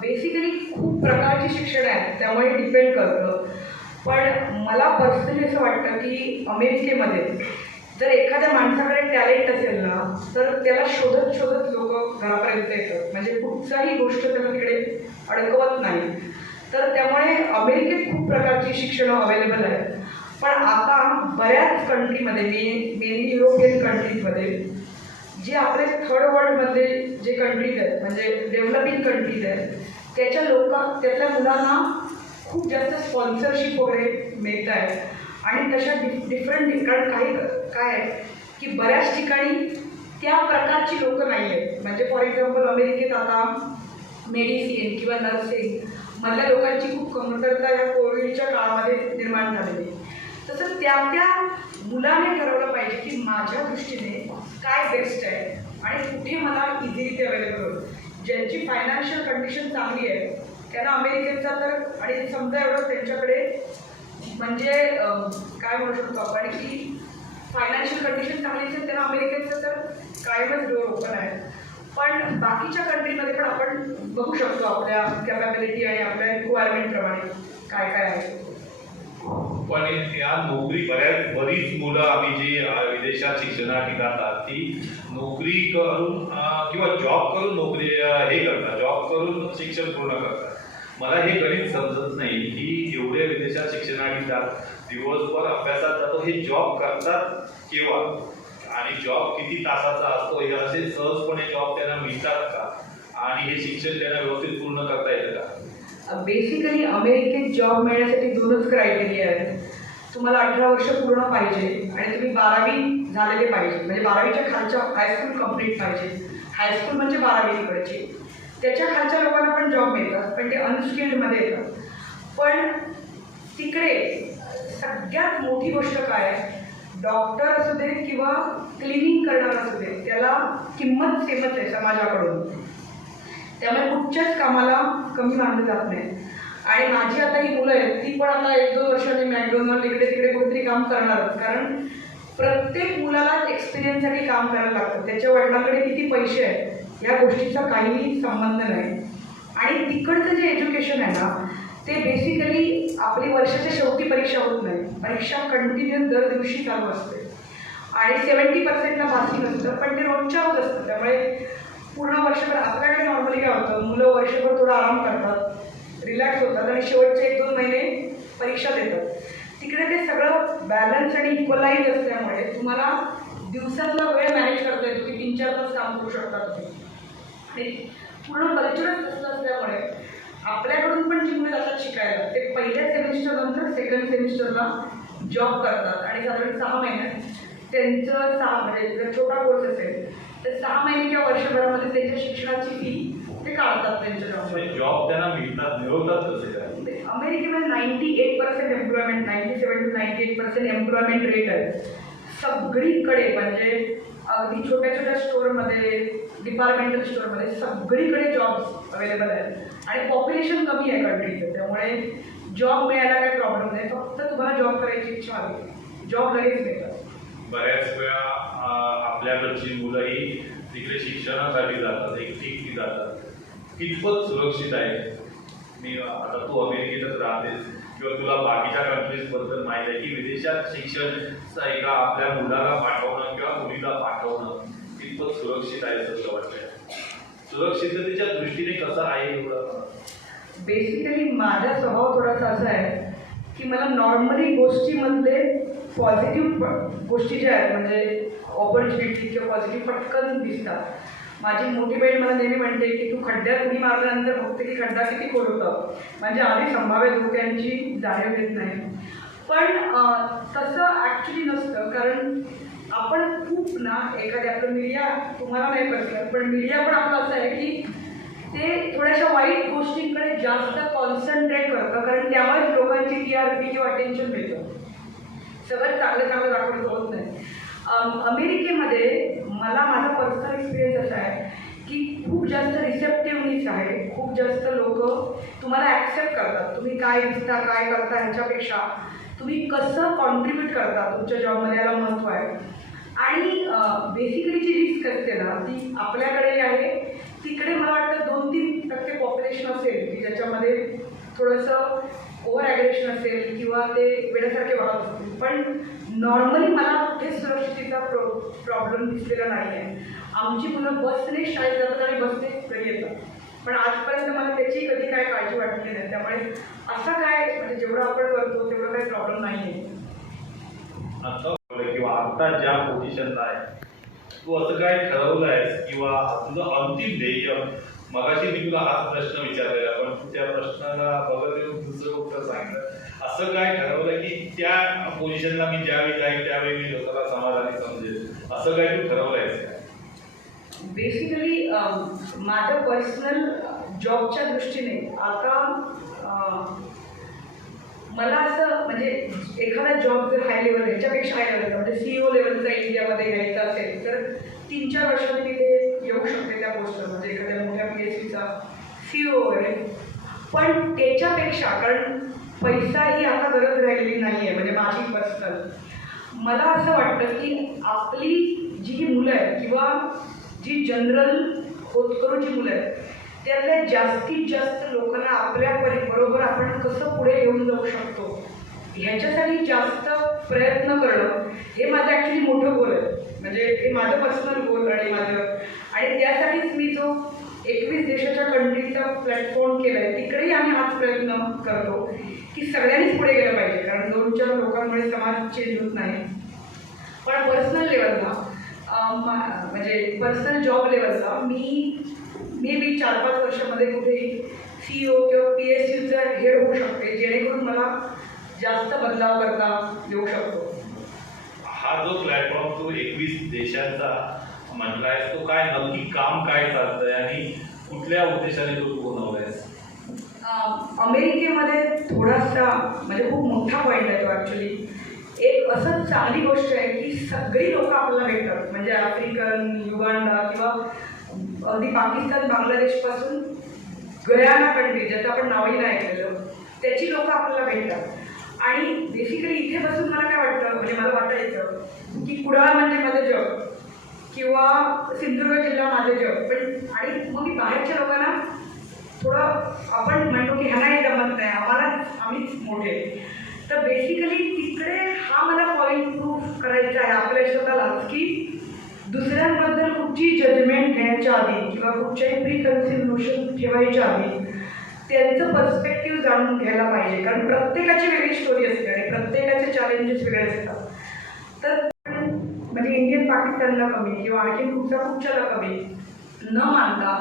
बेसिकली खूप प्रकारची शिक्षण आहेत, त्यामुळे डिपेंड करतं. पण मला पर्सनली असं वाटतं की अमेरिकेमध्ये जर एखाद्या माणसाकडे टॅलेंट असेल ना, तर त्याला शोधत शोधत लोक घरापर्यंत येतात. म्हणजे कुठचाही गोष्ट त्याला तिकडे अडकवत नाही. तर त्यामुळे अमेरिकेत खूप प्रकारची शिक्षणं अवेलेबल आहेत. पण आता बऱ्याच कंट्रीमध्ये, मेनली युरोपियन कंट्रीजमध्ये, जे आपले थर्ड वर्ल्डमध्ये जे कंट्रीज आहेत, म्हणजे डेव्हलपिंग कंट्रीज आहेत, त्यातल्या मुलांना खूप जास्त स्पॉन्सरशिप वगैरे मिळत आहे. आणि तशा डिफरंट, कारण काही काय आहे की बऱ्याच ठिकाणी त्या प्रकारची लोकं नाही आहेत. म्हणजे फॉर एक्झाम्पल अमेरिकेत आता मेडिसिन किंवा नर्सिंग मधल्या लोकांची खूप कमतरता या कोविडच्या काळामध्ये निर्माण झालेली. तसं त्या मुलाने ठरवलं पाहिजे की माझ्या दृष्टीने काय बेस्ट आहे आणि कुठे मला इझिली ते अवेलेबल होतं. ज्यांची फायनान्शियल कंडिशन चांगली आहे त्यांना अमेरिकेचा तर, आणि समजा एवढं त्यांच्याकडे म्हणजे काय म्हणू शकतो आपण की फायनान्शियल कंडिशन चांगली असेल त्यांना अमेरिकेचं तर कायमच डोर ओपन आहे. पण बाकीच्या कंट्रीमध्ये पण आपण बघू शकतो आपल्या कॅपॅबिलिटी आणि आपल्या रिक्वायरमेंटप्रमाणे काय काय आहे. पण या बरीच मुलं आम्ही जी विदेशात शिक्षणासाठी जातात ती नोकरी करून किंवा जॉब करून जॉब करून शिक्षण पूर्ण करतात. मला हे गणित समजत नाही की एवढ्या विदेशात शिक्षणासाठी दिवसभर अभ्यासात जातो, हे जॉब करतात केव्हा आणि जॉब किती तासाचा असतो, हे असे सहजपणे जॉब त्यांना मिळतात का आणि हे शिक्षण त्यांना व्यवस्थित पूर्ण करता येतं का? बेसिकली अमेरिकेत जॉब मिळण्यासाठी 2च क्रायटेरिया आहेत. तुम्हाला 18 वर्ष पूर्ण पाहिजे आणि तुम्ही 12वी झालेले पाहिजे. म्हणजे 12वीच्या खालच्या हायस्कूल कंप्लीट पाहिजे. हायस्कूल म्हणजे 12वी तिकडची. त्याच्या खालच्या लोकांना पण जॉब मिळतात, पण ते अनस्किल्डमध्ये येतात. पण तिकडे सगळ्यात मोठी गोष्ट काय आहे, डॉक्टर असू दे किंवा क्लिनिंग करणारा असू दे, त्याला किंमत सेमच आहे समाजाकडून. त्यामुळे कुठच्याच कामाला कमी मानलं जात नाही. आणि माझी आता ही मुलं आहेत, ती पण आता 1-2 वर्षांनी मॅकडोनल्ड इकडे तिकडे कुठेतरी काम करणारच. कारण प्रत्येक मुलाला एक्सपिरियन्ससाठी काम करायला लागतं. त्याच्या वडिलांकडे किती पैसे आहेत या गोष्टीचा काहीही संबंध नाही. आणि तिकडचं जे एज्युकेशन आहे ना, ते बेसिकली आपली वर्षाच्या शेवटी परीक्षा होत नाही. परीक्षा कंटिन्युअस दर दिवशी चालू असते आणि 70%ला पासिंग असतं, पण ते रोजच्या होत असतं. त्यामुळे पूर्ण वर्षभर आपल्याकडे नॉर्मली काय होतं, मुलं वर्षभर थोडा आराम करतात, रिलॅक्स होतात आणि शेवटचे 1-2 महिने परीक्षा देतात. तिकडे ते सगळं बॅलन्स आणि इक्वलाइज असल्यामुळे तुम्हाला दिवसातला वेळ मॅनेज करता येतो की 3-4 तास काम करू शकता तुम्ही. आणि पूर्ण कल्चरच असलं असल्यामुळे आपल्याकडून पण जी मुलं जातात शिकायला, ते पहिल्या सेमिस्टरनंतर सेकंड सेमिस्टरला जॉब करतात आणि साधारण 6 महिन्यात त्यांचं म्हणजे छोटा कोर्स असेल तर 6 महिने किंवा वर्षभरामध्ये त्यांच्या शिक्षणाची फी ते काढतात त्यांच्या जॉब त्यांना मिळवतात कसे काय? अमेरिकेमध्ये 98% एम्प्लॉयमेंट, 97 to 98% एम्प्लॉयमेंट रेट आहे सगळीकडे. म्हणजे अगदी छोट्या छोट्या स्टोअरमध्ये, डिपार्टमेंटल स्टोअरमध्ये सगळीकडे जॉब्स अवेलेबल आहेत आणि पॉप्युलेशन कमी आहे कंट्रीचं. त्यामुळे जॉब मिळायला काही प्रॉब्लेम नाही. फक्त तुम्हाला जॉब करायची इच्छा हवी, जॉब लगेच मिळतात. बऱ्याच वेळा आपल्याकडची मुलंही तिकडे शिक्षणासाठी जातात, एकटी जातात. कितपत सुरक्षित आहे? आता तू अमेरिकेतच राहतेस किंवा तुला बाकीच्या कंट्रीजबद्दल माहीत आहे की विदेशात शिक्षण एका आपल्या मुलाला पाठवणं किंवा मुलीला पाठवणं कितपत सुरक्षित आहे असं वाटतंय? सुरक्षिततेच्या दृष्टीने कसं आहे एवढं? बेसिकली माझा स्वभाव थोडासा असा आहे की मला नॉर्मली गोष्टीमध्ये पॉझिटिव्ह गोष्टी ज्या आहेत, म्हणजे ऑपॉर्च्युनिटी किंवा पॉझिटिव्ह पटकन दिसतात. माझी मोठी बहीण मला नेहमी म्हणते की तू खड्ड्यात उडी मारल्यानंतर बघते की खड्डा किती खोल होतं, म्हणजे आधी संभाव्य धोक्यांची जाणीव देत नाही. पण तसं ॲक्च्युली नसतं. कारण आपण खूप ना एखाद्या, आपलं मीडिया तुम्हाला नाही पर्सनल, पण मीडिया पण आपलं असं आहे की ते थोड्याशा वाईट गोष्टींकडे जास्त कॉन्सन्ट्रेट करतं, कारण त्यामुळे लोकांची TRP किंवा अटेन्शन मिळतं. सगळं चांगलं चांगलं दाखवलं होत नाही. अमेरिकेमध्ये मला माझा पर्सनल एक्सपिरियन्स असा आहे की खूप जास्त रिसेप्टिव्हनेस आहे. खूप जास्त लोक तुम्हाला ॲक्सेप्ट करतात. तुम्ही काय दिसता, काय करता ह्याच्यापेक्षा तुम्ही कसं कॉन्ट्रीब्यूट करता तुमच्या जॉबमध्ये याला महत्त्व आहे. आणि बेसिकली जी रिस्क असते ना ती आपल्याकडे आहे. तिकडे मला वाटतं 2-3% पॉप्युलेशन असेल की ज्याच्यामध्ये थोडंसं ओव्हर ॲग्रेशन असेल किंवा ते वेड्यासारखे वागत असतील. पण नॉर्मली मला कुठेच सुरक्षिततेचा प्रॉब्लेम दिसलेला नाही आहे. आमची मुलं बसने शाळेत जातात आणि बसने घरी येतात. पण आजपर्यंत मला त्याची कधी काय काळजी वाटली नाही. त्यामुळे असं काय म्हणजे जेवढं आपण करतो तेवढं काही प्रॉब्लेम नाही आहे. आता किंवा आता ज्या पोझिशनला आहे तू असं काय ठरवलं आहेस किंवा तुझं अंतिम ध्येय? मगाशी मी तुला हाच प्रश्न विचारलेला पण तू त्या प्रश्नाला बघत येऊन दुसरं उत्तर सांगितलं. असं काय ठरवलं की त्या पोझिशनला मी ज्यावेळी जाईल त्यावेळी मी स्वतःला समाधानी समजेल, असं काय तू ठरवलं आहेस? बेसिकली माझं पर्सनल जॉबच्या दृष्टीने आता मला असं म्हणजे एखादा जॉब जर हाय लेवल ह्याच्यापेक्षा हाय लेवलचा म्हणजे CEO लेवलचा इंडियामध्ये घ्यायचा असेल तर 3-4 वर्षांनी तिथे येऊ शकते त्या पोस्टवर, म्हणजे एखाद्या मोठ्या PhDचा CEO वगैरे. पण त्याच्यापेक्षा कारण पैसा ही आता गरज राहिलेली नाही आहे. म्हणजे माझी पर्सनल मला असं वाटतं की आपली जी मुलं आहेत किंवा जी जनरल होतकरूची मुलं आहेत त्यातल्या जास्तीत जास्त लोकांना आपल्या बरोबर आपण कसं पुढे घेऊन जाऊ शकतो ह्याच्यासाठी जास्त प्रयत्न करणं हे माझं ॲक्च्युली मोठं गोल आहे. म्हणजे हे माझं पर्सनल गोल आणि त्यासाठीच मी जो 21 देशाच्या कंट्रीचा प्लॅटफॉर्म केला आहे तिकडेही आम्ही हाच प्रयत्न करतो की सगळ्यांनीच पुढे गेलं पाहिजे. कारण 2-4 लोकांमुळे समाज चेंज होत नाही. पण पर्सनल लेवलला म्हणजे पर्सनल जॉब लेवलला मी मे बी 4-5 वर्षामध्ये कुठेही CEO किंवा PSUचा हेड होऊ शकते जेणेकरून मला जास्त बदलाव करता येऊ शकतो. हा जो प्लॅटफॉर्म तू 21 देशांचा म्हटलाय तो काय नक्की काम काय चालतंय आणि कुठल्या उद्देशाने तू बनवलायस? अमेरिकेमध्ये थोडासा म्हणजे खूप मोठा पॉईंट आहे तो ॲक्च्युली. एक असं चांगली गोष्ट आहे की सगळी लोकं आपल्याला भेटतात. म्हणजे आफ्रिकन, युगांडा किंवा अगदी पाकिस्तान, बांगलादेशपासून गयाना कंट्री ज्याचं आपण नावही नाही ऐकलेलं त्याची लोकं आपल्याला भेटतात. आणि बेसिकली इथे बसून मला काय वाटतं म्हणजे मला वाटायचं की कुडाळ म्हणजे माझं जग किंवा सिंधुदुर्ग जिल्हा माझं जग. पण आणि मग मी बाहेरच्या लोकांना थोडं आपण म्हणतो की ह्यांनाही जमत नाही आम्हीच मोठे. तर बेसिकली तिकडे हा मला पॉईंट प्रूफ करायचा आहे आपल्या स्वतःलाच की दुसऱ्यांबद्दल कुठची जजमेंट घेण्याच्या आधी किंवा कुठच्याही प्री कन्सिव्ह नोशन ठेवायच्या आधी त्यांचं पर्स्पेक्टिव्ह जाणून घ्यायला पाहिजे. कारण प्रत्येकाची वेगळी स्टोरी असते आणि प्रत्येकाचे चॅलेंजेस वेगळे असतात. तर म्हणजे इंडियन पाकिस्तानला कमी किंवा आणखी कुठच्याला कमी न मानता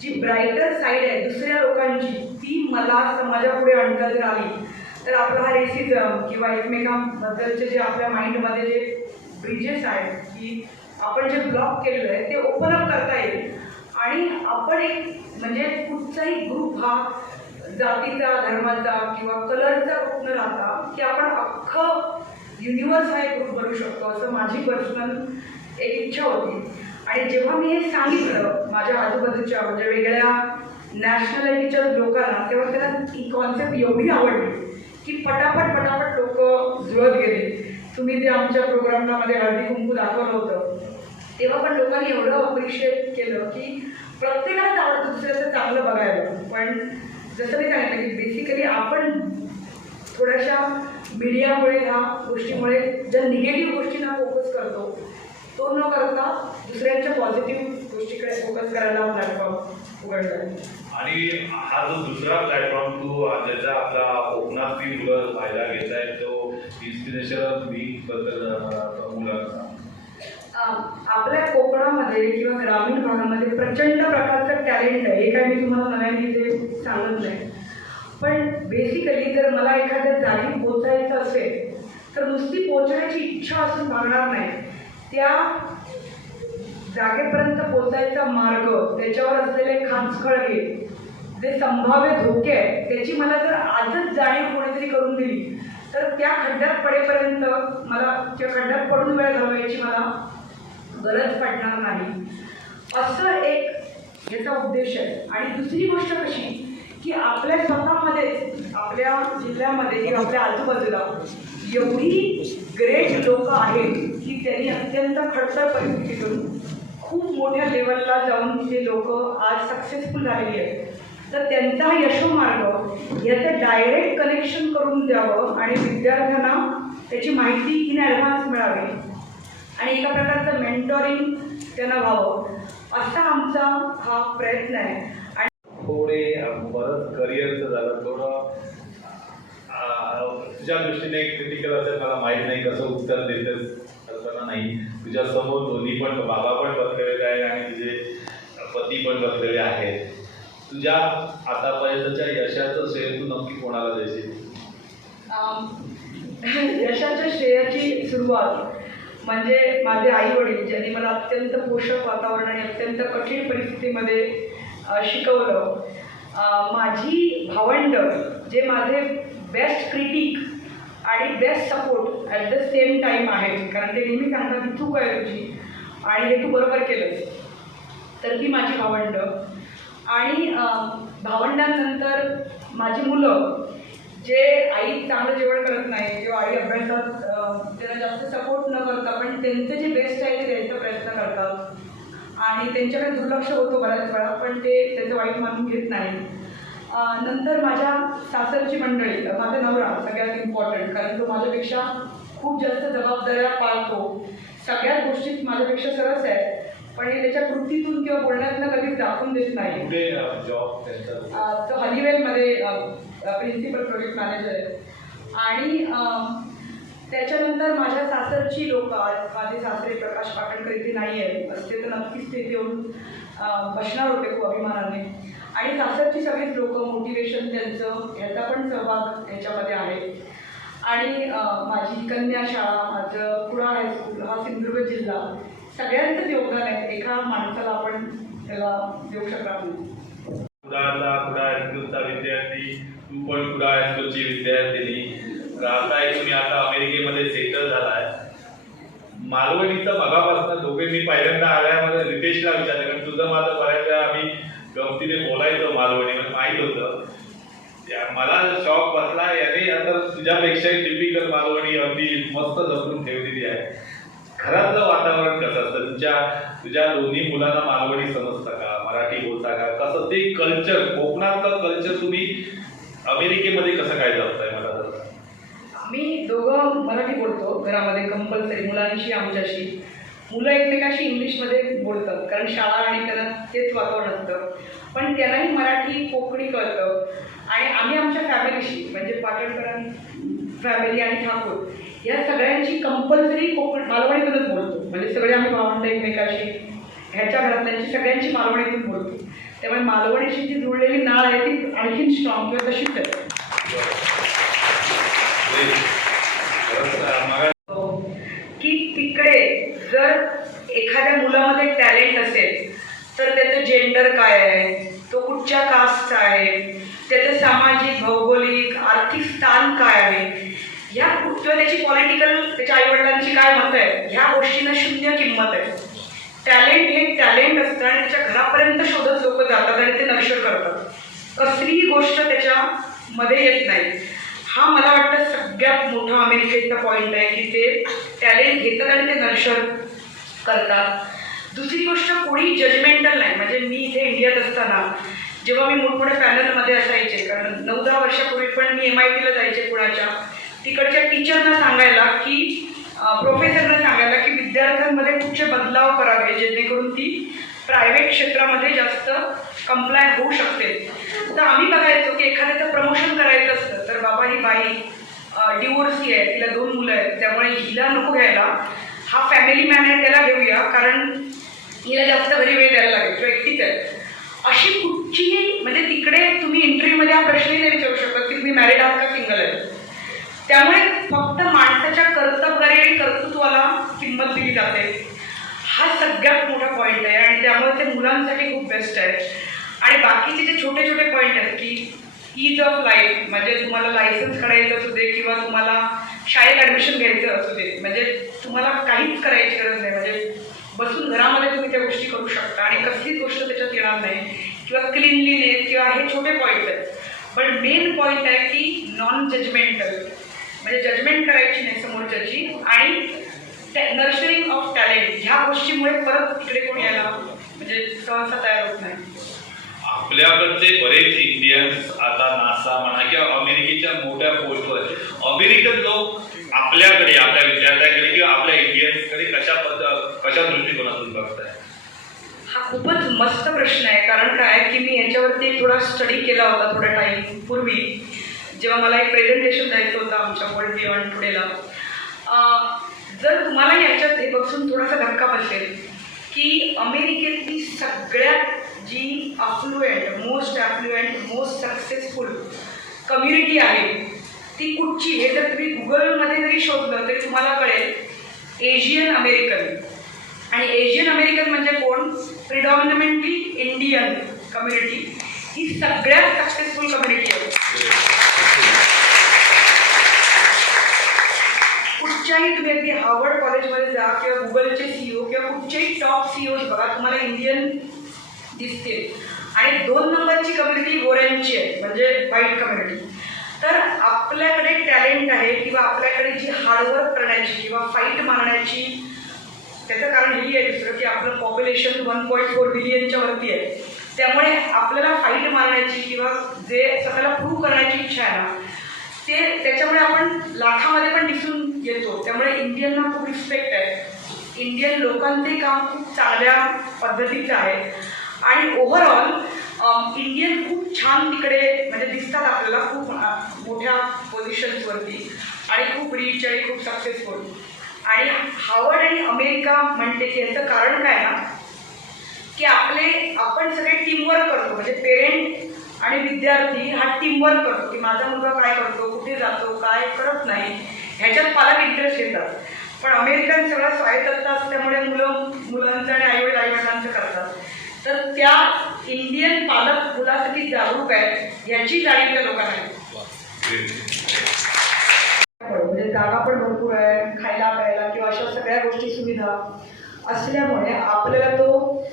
जी ब्राईटर साईड आहे दुसऱ्या लोकांची ती मला समाजापुढे आणता जर आली तर आपला हा रेसिझम किंवा एकमेकांबद्दलचे जे आपल्या माइंडमध्ये जे ब्रिजेस आहेत की आपण जे ब्लॉक केलेलं आहे ते ओपन अप करता येईल. आणि आपण एक म्हणजे कुठचाही ग्रुप हा जातीचा, धर्माचा किंवा कलरचा ग्रुप न राहता की आपण अख्खं युनिवर्स हा एक ग्रुप बनवू शकतो असं माझी पर्सनल एक इच्छा होती. आणि जेव्हा मी हे सांगितलं माझ्या आजूबाजूच्या म्हणजे वेगळ्या नॅशनॅलिटीच्या लोकांना तेव्हा त्यांना ही कॉन्सेप्ट एवढी आवडली की पटापट लोक जुळत गेले. तुम्ही जे आमच्या प्रोग्राममध्ये हळदी कुंकू दाखवलं होतं तेव्हा पण लोकांनी एवढं अप्रिशिएट केलं की प्रत्येकालाच आवडतं दुसऱ्याचं चांगलं बघायला. पण जसं मी सांगितलं की बेसिकली आपण थोड्याशा मीडियामुळे ह्या गोष्टीमुळे ज्या निगेटिव्ह गोष्टींना फोकस करतो तो न करता दुसऱ्यांच्या पॉझिटिव्ह गोष्टीकडे फोकस करायला प्लॅटफॉर्म उघडला आहे. आणि हा जो दुसरा प्लॅटफॉर्म तू ज्याचा आपला कोकणातली मुलं फायदा घेत आहे तो इन्स्पिरेशनल वीकबद्दल मुलांचा आपल्या कोकणामध्ये किंवा ग्रामीण भागामध्ये प्रचंड प्रकारचं टॅलेंट आहे. हे काय मी तुम्हाला नव्याने इथे सांगत नाही. पण बेसिकली जर मला एखाद्या जागी पोचायचं असेल तर नुसती पोचण्याची इच्छा असून भागणार नाही. त्या जागेपर्यंत पोचायचा मार्ग, त्याच्यावर असलेले खाचखळगे, जे संभाव्य धोके आहेत, त्याची मला जर आजच जाणीव कोणीतरी करून दिली तर त्या खड्ड्यात पडेपर्यंत मला, त्या खड्ड्यात पडून वेळ घालवायची मला गरज पडणार नाही, असं एक याचा उद्देश आहे. आणि दुसरी गोष्ट कशी की आपल्या स्वतःमध्येच, आपल्या जिल्ह्यामध्ये किंवा आपल्या आजूबाजूला एवढी ग्रेट लोक आहेत की त्यांनी अत्यंत खडतर परिस्थितीतून खूप मोठ्या लेवलला जाऊन ते लोक आज सक्सेसफुल झालेली आहेत. तर त्यांचा यशोमार्ग याचं डायरेक्ट कनेक्शन करून द्यावं आणि विद्यार्थ्यांना त्याची माहिती इन ॲडव्हान्स मिळावी आणि एका प्रकारचं मेंटॉरिंग त्यांना व्हावं, असा आमचा हा प्रयत्न आहे. आणि थोडे बरंच करिअरचं झालं, थोडं तुझ्या दृष्टीने क्रिटिकल असेल, मला माहीत नाही कसं उत्तर देतेस कल्पना नाही. तुझ्या समोर दोन्ही पण, बाबा पण बसलेले आहे आणि तुझे पती पण बसलेले आहेत. तुझ्या आतापर्यंतच्या यशाचं श्रेय तू नक्की कोणाला देशील? यशाच्या श्रेयाची सुरुवात म्हणजे माझे आई वडील, ज्यांनी मला अत्यंत पोषक वातावरण आणि अत्यंत कठीण परिस्थितीमध्ये शिकवलं. माझी भावंड, जे माझे बेस्ट क्रिटिक आणि best support at the same time आहेत, कारण ते नेहमी सांगतात की चूक आहे तुझी आणि हे तू बरोबर केलंस. तर ती माझी भावंड. आणि भावंडांनंतर माझी मुलं, जे आई चांगलं जेवण करत नाही किंवा आई अभ्यासात त्यांना जास्त सपोर्ट न करता पण त्यांचं जे बेस्ट आहे ते द्यायचा प्रयत्न करतात आणि त्यांच्याकडे दुर्लक्ष होतो बऱ्याच वेळा, पण ते त्याचं वाईट मानून घेत नाही. नंतर माझ्या सासरची मंडळी, माझा नवरा सगळ्यात इम्पॉर्टंट, कारण तो माझ्यापेक्षा खूप जास्त जबाबदाऱ्या पाळतो, सगळ्याच गोष्टीत माझ्यापेक्षा सरस आहे, पण हे त्याच्या कृतीतून किंवा बोलण्यातनं कधीच दाखवून देत नाही. तो हनीवेलमध्ये प्रिन्सिपल प्रोजेक्ट मॅनेजर आहे. आणि त्याच्यानंतर माझ्या सासरची लोक, माझे सासरे प्रकाश पाटणकर इथे नाही आहेत, असते तर नक्कीच ते येऊन बसणार होते खूप अभिमानाने. आणि सासरची सगळीच लोक, मोटिवेशन त्यांचं, ह्याचा पण सहभाग ह्याच्यामध्ये आहे. आणि माझी कन्या शाळा, माझं कुडाळ हायस्कूल, हा सिंधुदुर्ग जिल्हा, सगळ्यांचंच योगदान आहे, एका माणसाला आपण त्याला देऊ शकणार नाही. कुडाळ हायस्कूलचा विद्यार्थी, तू पण कुडाळ हायस्कूलची विद्यार्थिनी, राहताय तुम्ही आता अमेरिकेमध्ये सेटल झालाय. मालवणीचं मगापासून दोघे मी पहिल्यांदा आल्यामध्ये रितेशला विचारलं, कारण तुझं माझं बऱ्याच वेळा आम्ही गमतीने बोलायचो मालवणी, म्हणजे माहीत होतं. मला शॉक बसला, याने आता तुझ्यापेक्षाही टिपिकल मालवणी अगदी मस्त जपून ठेवलेली आहे. घरातलं वातावरण कसं असतं? तुझ्या दोन्ही मुलांना मालवणी समजतं का, मराठी बोलता का, कसं ते कल्चर, कोकणातलं कल्चर तुम्ही अमेरिकेमध्ये कसं काय जपताय? मला आम्ही दोघं मराठी बोलतो घरामध्ये कंपल्सरी, मुलांशी आमच्याशी. मुलं एकमेकाशी इंग्लिशमध्ये बोलतात कारण शाळा आणि त्यांना तेच वातावरण असतं, पण त्यांनाही मराठी कोकणी कळतं. आणि आम्ही आमच्या फॅमिलीशी, म्हणजे पाटणकर फॅमिली आणि ठाकूर, या सगळ्यांची कंपल्सरी मालवणीतूनच बोलतो. म्हणजे सगळे आम्ही भावंड एकमेकाशी, ह्याच्या घरातल्यांची सगळ्यांची मालवणीतून बोलतो. त्यामुळे मालवणीशी जी जुळलेली नाळ आहे ती आणखीन स्ट्रॉंग किंवा तशीच आहे. की तिकडे जर एखाद्या मुलामध्ये टॅलेंट असेल तर त्याचं जेंडर काय आहे, तो कुठच्या कास्टचा आहे, त्याचं सामाजिक, भौगोलिक, आर्थिक स्थान काय आहे, ह्या किंवा त्याची पॉलिटिकल, त्याच्या आईवडिलांची काय मतं आहे, ह्या गोष्टींना शून्य किंमत आहे. टॅलेंट हे टॅलेंट असतं आणि त्याच्या घरापर्यंत शोधत लोक जातात आणि ते नर्चर करतात. कसलीही गोष्ट त्याच्यामध्ये येत नाही. हा मला वाटतं सगळ्यात मोठा अमेरिकेचा पॉईंट आहे की ते टॅलेंट घेतात आणि ते नर्चर करतात. दुसरी गोष्ट, कोणी जजमेंटल नाही. म्हणजे मी इथे इंडियात असताना जेव्हा मी मोठमोठ्या पॅनलमध्ये असायचे, कारण 9-10 वर्षापूर्वी पण मी MIT जायचे पुण्याच्या, तिकडच्या टीचरना सांगायला की प्रोफेसरना सांगायला की विद्यार्थ्यांमध्ये कुठचे बदलाव करावे जेणेकरून ती प्रायव्हेट क्षेत्रामध्ये जास्त कंप्लाय होऊ शकते. तर आम्ही बघायचो की एखाद्याचं प्रमोशन करायचं असतं तर बाबा ही बाई डिवोर्सी आहे, तिला 2 मुलं आहेत, त्यामुळे हिला नको घ्यायला, हा फॅमिली मॅन आहे त्याला घेऊया कारण हिला जास्त घरी वेळ द्यायला लागेल किंवा एकटीच आहे. अशी कुठचीही, म्हणजे तिकडे तुम्ही इंटरव्ह्यूमध्ये हा प्रश्नही नाही विचारू शकत की तुम्ही मॅरिड आहात का सिंगल आहे. त्यामुळे फक्त माणसाच्या कर्तबगारी आणि कर्तृत्वाला किंमत दिली जाते. हा सगळ्यात मोठा पॉईंट त्यामुळे ते मुलांसाठी खूप बेस्ट आहे. आणि बाकीचे जे छोटे छोटे पॉईंट आहेत की ईज ऑफ लाईफ, म्हणजे तुम्हाला लायसन्स काढायचं असू दे किंवा तुम्हाला शाळेत ॲडमिशन घ्यायचं असू दे, म्हणजे तुम्हाला काहीच करायची गरज नाही, म्हणजे बसून घरामध्ये तुम्ही त्या गोष्टी करू शकता आणि कसलीच गोष्ट त्याच्यात येणार नाही. किंवा क्लिनलीनेस किंवा हे छोटे पॉईंट्स आहेत. पण मेन पॉईंट आहे की नॉन जजमेंटल, म्हणजे जजमेंट करायची नाही समोरच्याची, आणि नर्चरिंग ऑफ टॅलेंट, ह्या गोष्टीमुळे परत तिकडे कोणी यायला म्हणजे सहसा तयार होत नाही. आपल्याकडचे बरेच इंडियन्स आता नासा म्हणा किंवा अमेरिकेच्या मोठ्या पोस्टवर, अमेरिकन लोक आपल्याकडे, आपल्या विद्यार्थ्यांकडे किंवा आपल्या इंडियन्सकडे कशा दृष्टिकोनातून बघताय? हा खूपच मस्त प्रश्न आहे. कारण काय की मी याच्यावरती थोडा स्टडी केला होता थोड्या टाईम पूर्वी, जेव्हा मला एक प्रेझेंटेशन द्यायचं होतं आमच्या वर्ल्ड बियॉन्ड टुडेला. जर तुम्हाला याच्यात हे बघून थोडासा धक्का बसेल की अमेरिकेतली सगळ्यात जी मोस्ट ॲफ्लुएंट मोस्ट सक्सेसफुल कम्युनिटी आहे ती कुठची, हे जर तुम्ही गुगलमध्ये जरी शोधलं तरी तुम्हाला कळेल, एशियन अमेरिकन. आणि एशियन अमेरिकन म्हणजे कोण? प्रिडॉमिनंटली इंडियन कम्युनिटी ही सगळ्यात सक्सेसफुल कम्युनिटी आहे. कुठच्याही तुम्ही अगदी हार्वर्ड कॉलेजमध्ये जा किंवा गुगलचे CEO किंवा कुठचेही टॉप CEOज बघा, तुम्हाला इंडियन दिसतील. आणि 2 नंबरची कम्युनिटी गोऱ्यांची आहे, म्हणजे व्हाईट कम्युनिटी. तर आपल्याकडे टॅलेंट आहे किंवा आपल्याकडे जी हार्डवर्क करण्याची किंवा फाईट मारण्याची, त्याचं कारण हेही आहे दुसरं की आपलं पॉप्युलेशन 1.4 बिलियनच्या वरती आहे. त्यामुळे आपल्याला फाईट मारण्याची किंवा जे स्वतःला प्रूव्ह करण्याची इच्छा आहे ना, ते त्याच्यामुळे आपण लाखामध्ये पण दिसून येतो. त्यामुळे इंडियनना खूप रिस्पेक्ट आहे. इंडियन लोकांचंही काम खूप चांगल्या पद्धतीचं आहे. आणि ओव्हरऑल इंडियन खूप छान तिकडे म्हणजे दिसतात आपल्याला, खूप मोठ्या पोझिशन्सवरती आणि खूप रिच आणि खूप सक्सेसफुल. आणि हार्वर्ड आणि अमेरिका म्हणते की याचं कारण काय ना, की आपण सगळे टीमवर्क करतो, म्हणजे पेरेंट आणि विद्यार्थी हा टीमवर्क करतो की माझा मुलगा काय करतो, कुठे जातो, काय करत नाही, ह्याच्यात पालक इंटरेस्ट घेतात. पण अमेरिकन सगळं स्वायत्तता असल्यामुळे मुलांचं आणि आईवडिलांचं करतात. तर त्या इंडियन पालक मुलासाठी जागरूक आहेत याची जाणीव त्या लोकांना आहे. म्हणजे जागा पण भरपूर आहे, खायला प्यायला किंवा अशा सगळ्या गोष्टी सुविधा असल्यामुळे आपल्याला तो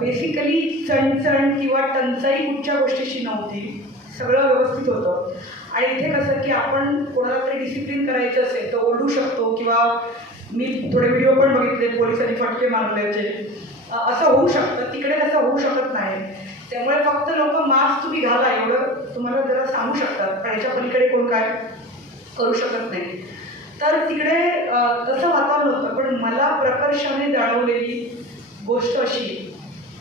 बेसिकली चणचण किंवा टंचाई कुठच्या गोष्टीची नव्हती, सगळं व्यवस्थित होतं. आणि इथे कसं की आपण कोणाला तरी डिसिप्लिन करायचं असेल तर ओरडू शकतो, किंवा मी थोडे व्हिडिओ पण बघितले पोलिसांनी फटके मारल्याचे, असं होऊ शकतं. तिकडे तसं होऊ शकत नाही. त्यामुळे फक्त लोक मास्क तुम्ही घाला एवढं तुम्हाला जरा सांगू शकतात, पण याच्या पलीकडे कोण काय करू शकत नाही. तर तिकडे तसं वातावरण होतं. पण मला प्रकर्षाने जाणवलेली गोष्ट अशी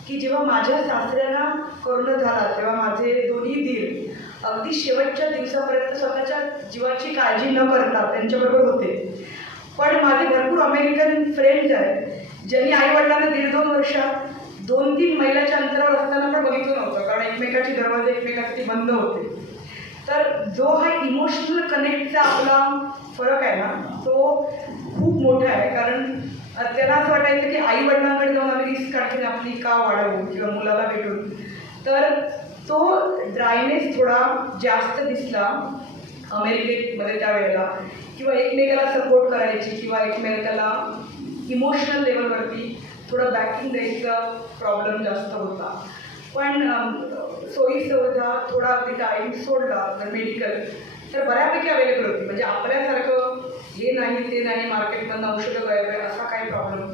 की जेव्हा माझ्या सासऱ्यांना कोरोना झाला तेव्हा माझे दोन्ही दीर अगदी शेवटच्या दिवसापर्यंत स्वतःच्या जीवाची काळजी न करता त्यांच्याबरोबर होते. पण माझे भरपूर अमेरिकन फ्रेंड्स आहेत ज्यांनी आईवडिलांना 1.5-2 वर्षात 2-3 मैलाच्या अंतरावर असताना पण बघितलं नव्हतं, कारण एकमेकाचे दरवाजे एकमेकासाठी बंद होते. तर जो हा इमोशनल कनेक्टचा आपला फरक आहे ना, तो खूप मोठा आहे. कारण त्यांना असं वाटायचं की आईवडिलांकडे जाऊन आम्ही रिस्क काढून आपली का वाढवू किंवा मुलाला भेटून. तर तो ड्रायनेस थोडा जास्त दिसला अमेरिकेमध्ये त्यावेळेला, किंवा एकमेकाला सपोर्ट करायची किंवा एकमेकाला इमोशनल लेवलवरती थोडं बॅकिंग द्यायचा प्रॉब्लेम जास्त होता. पण सोयीसुविधा थोडा ते टाईम सोडला तर मेडिकल तर बऱ्यापैकी अवेलेबल होती. म्हणजे आपल्यासारखं हे नाही ते नाही, मार्केटमधून औषधं गायब आहे असा काही प्रॉब्लेम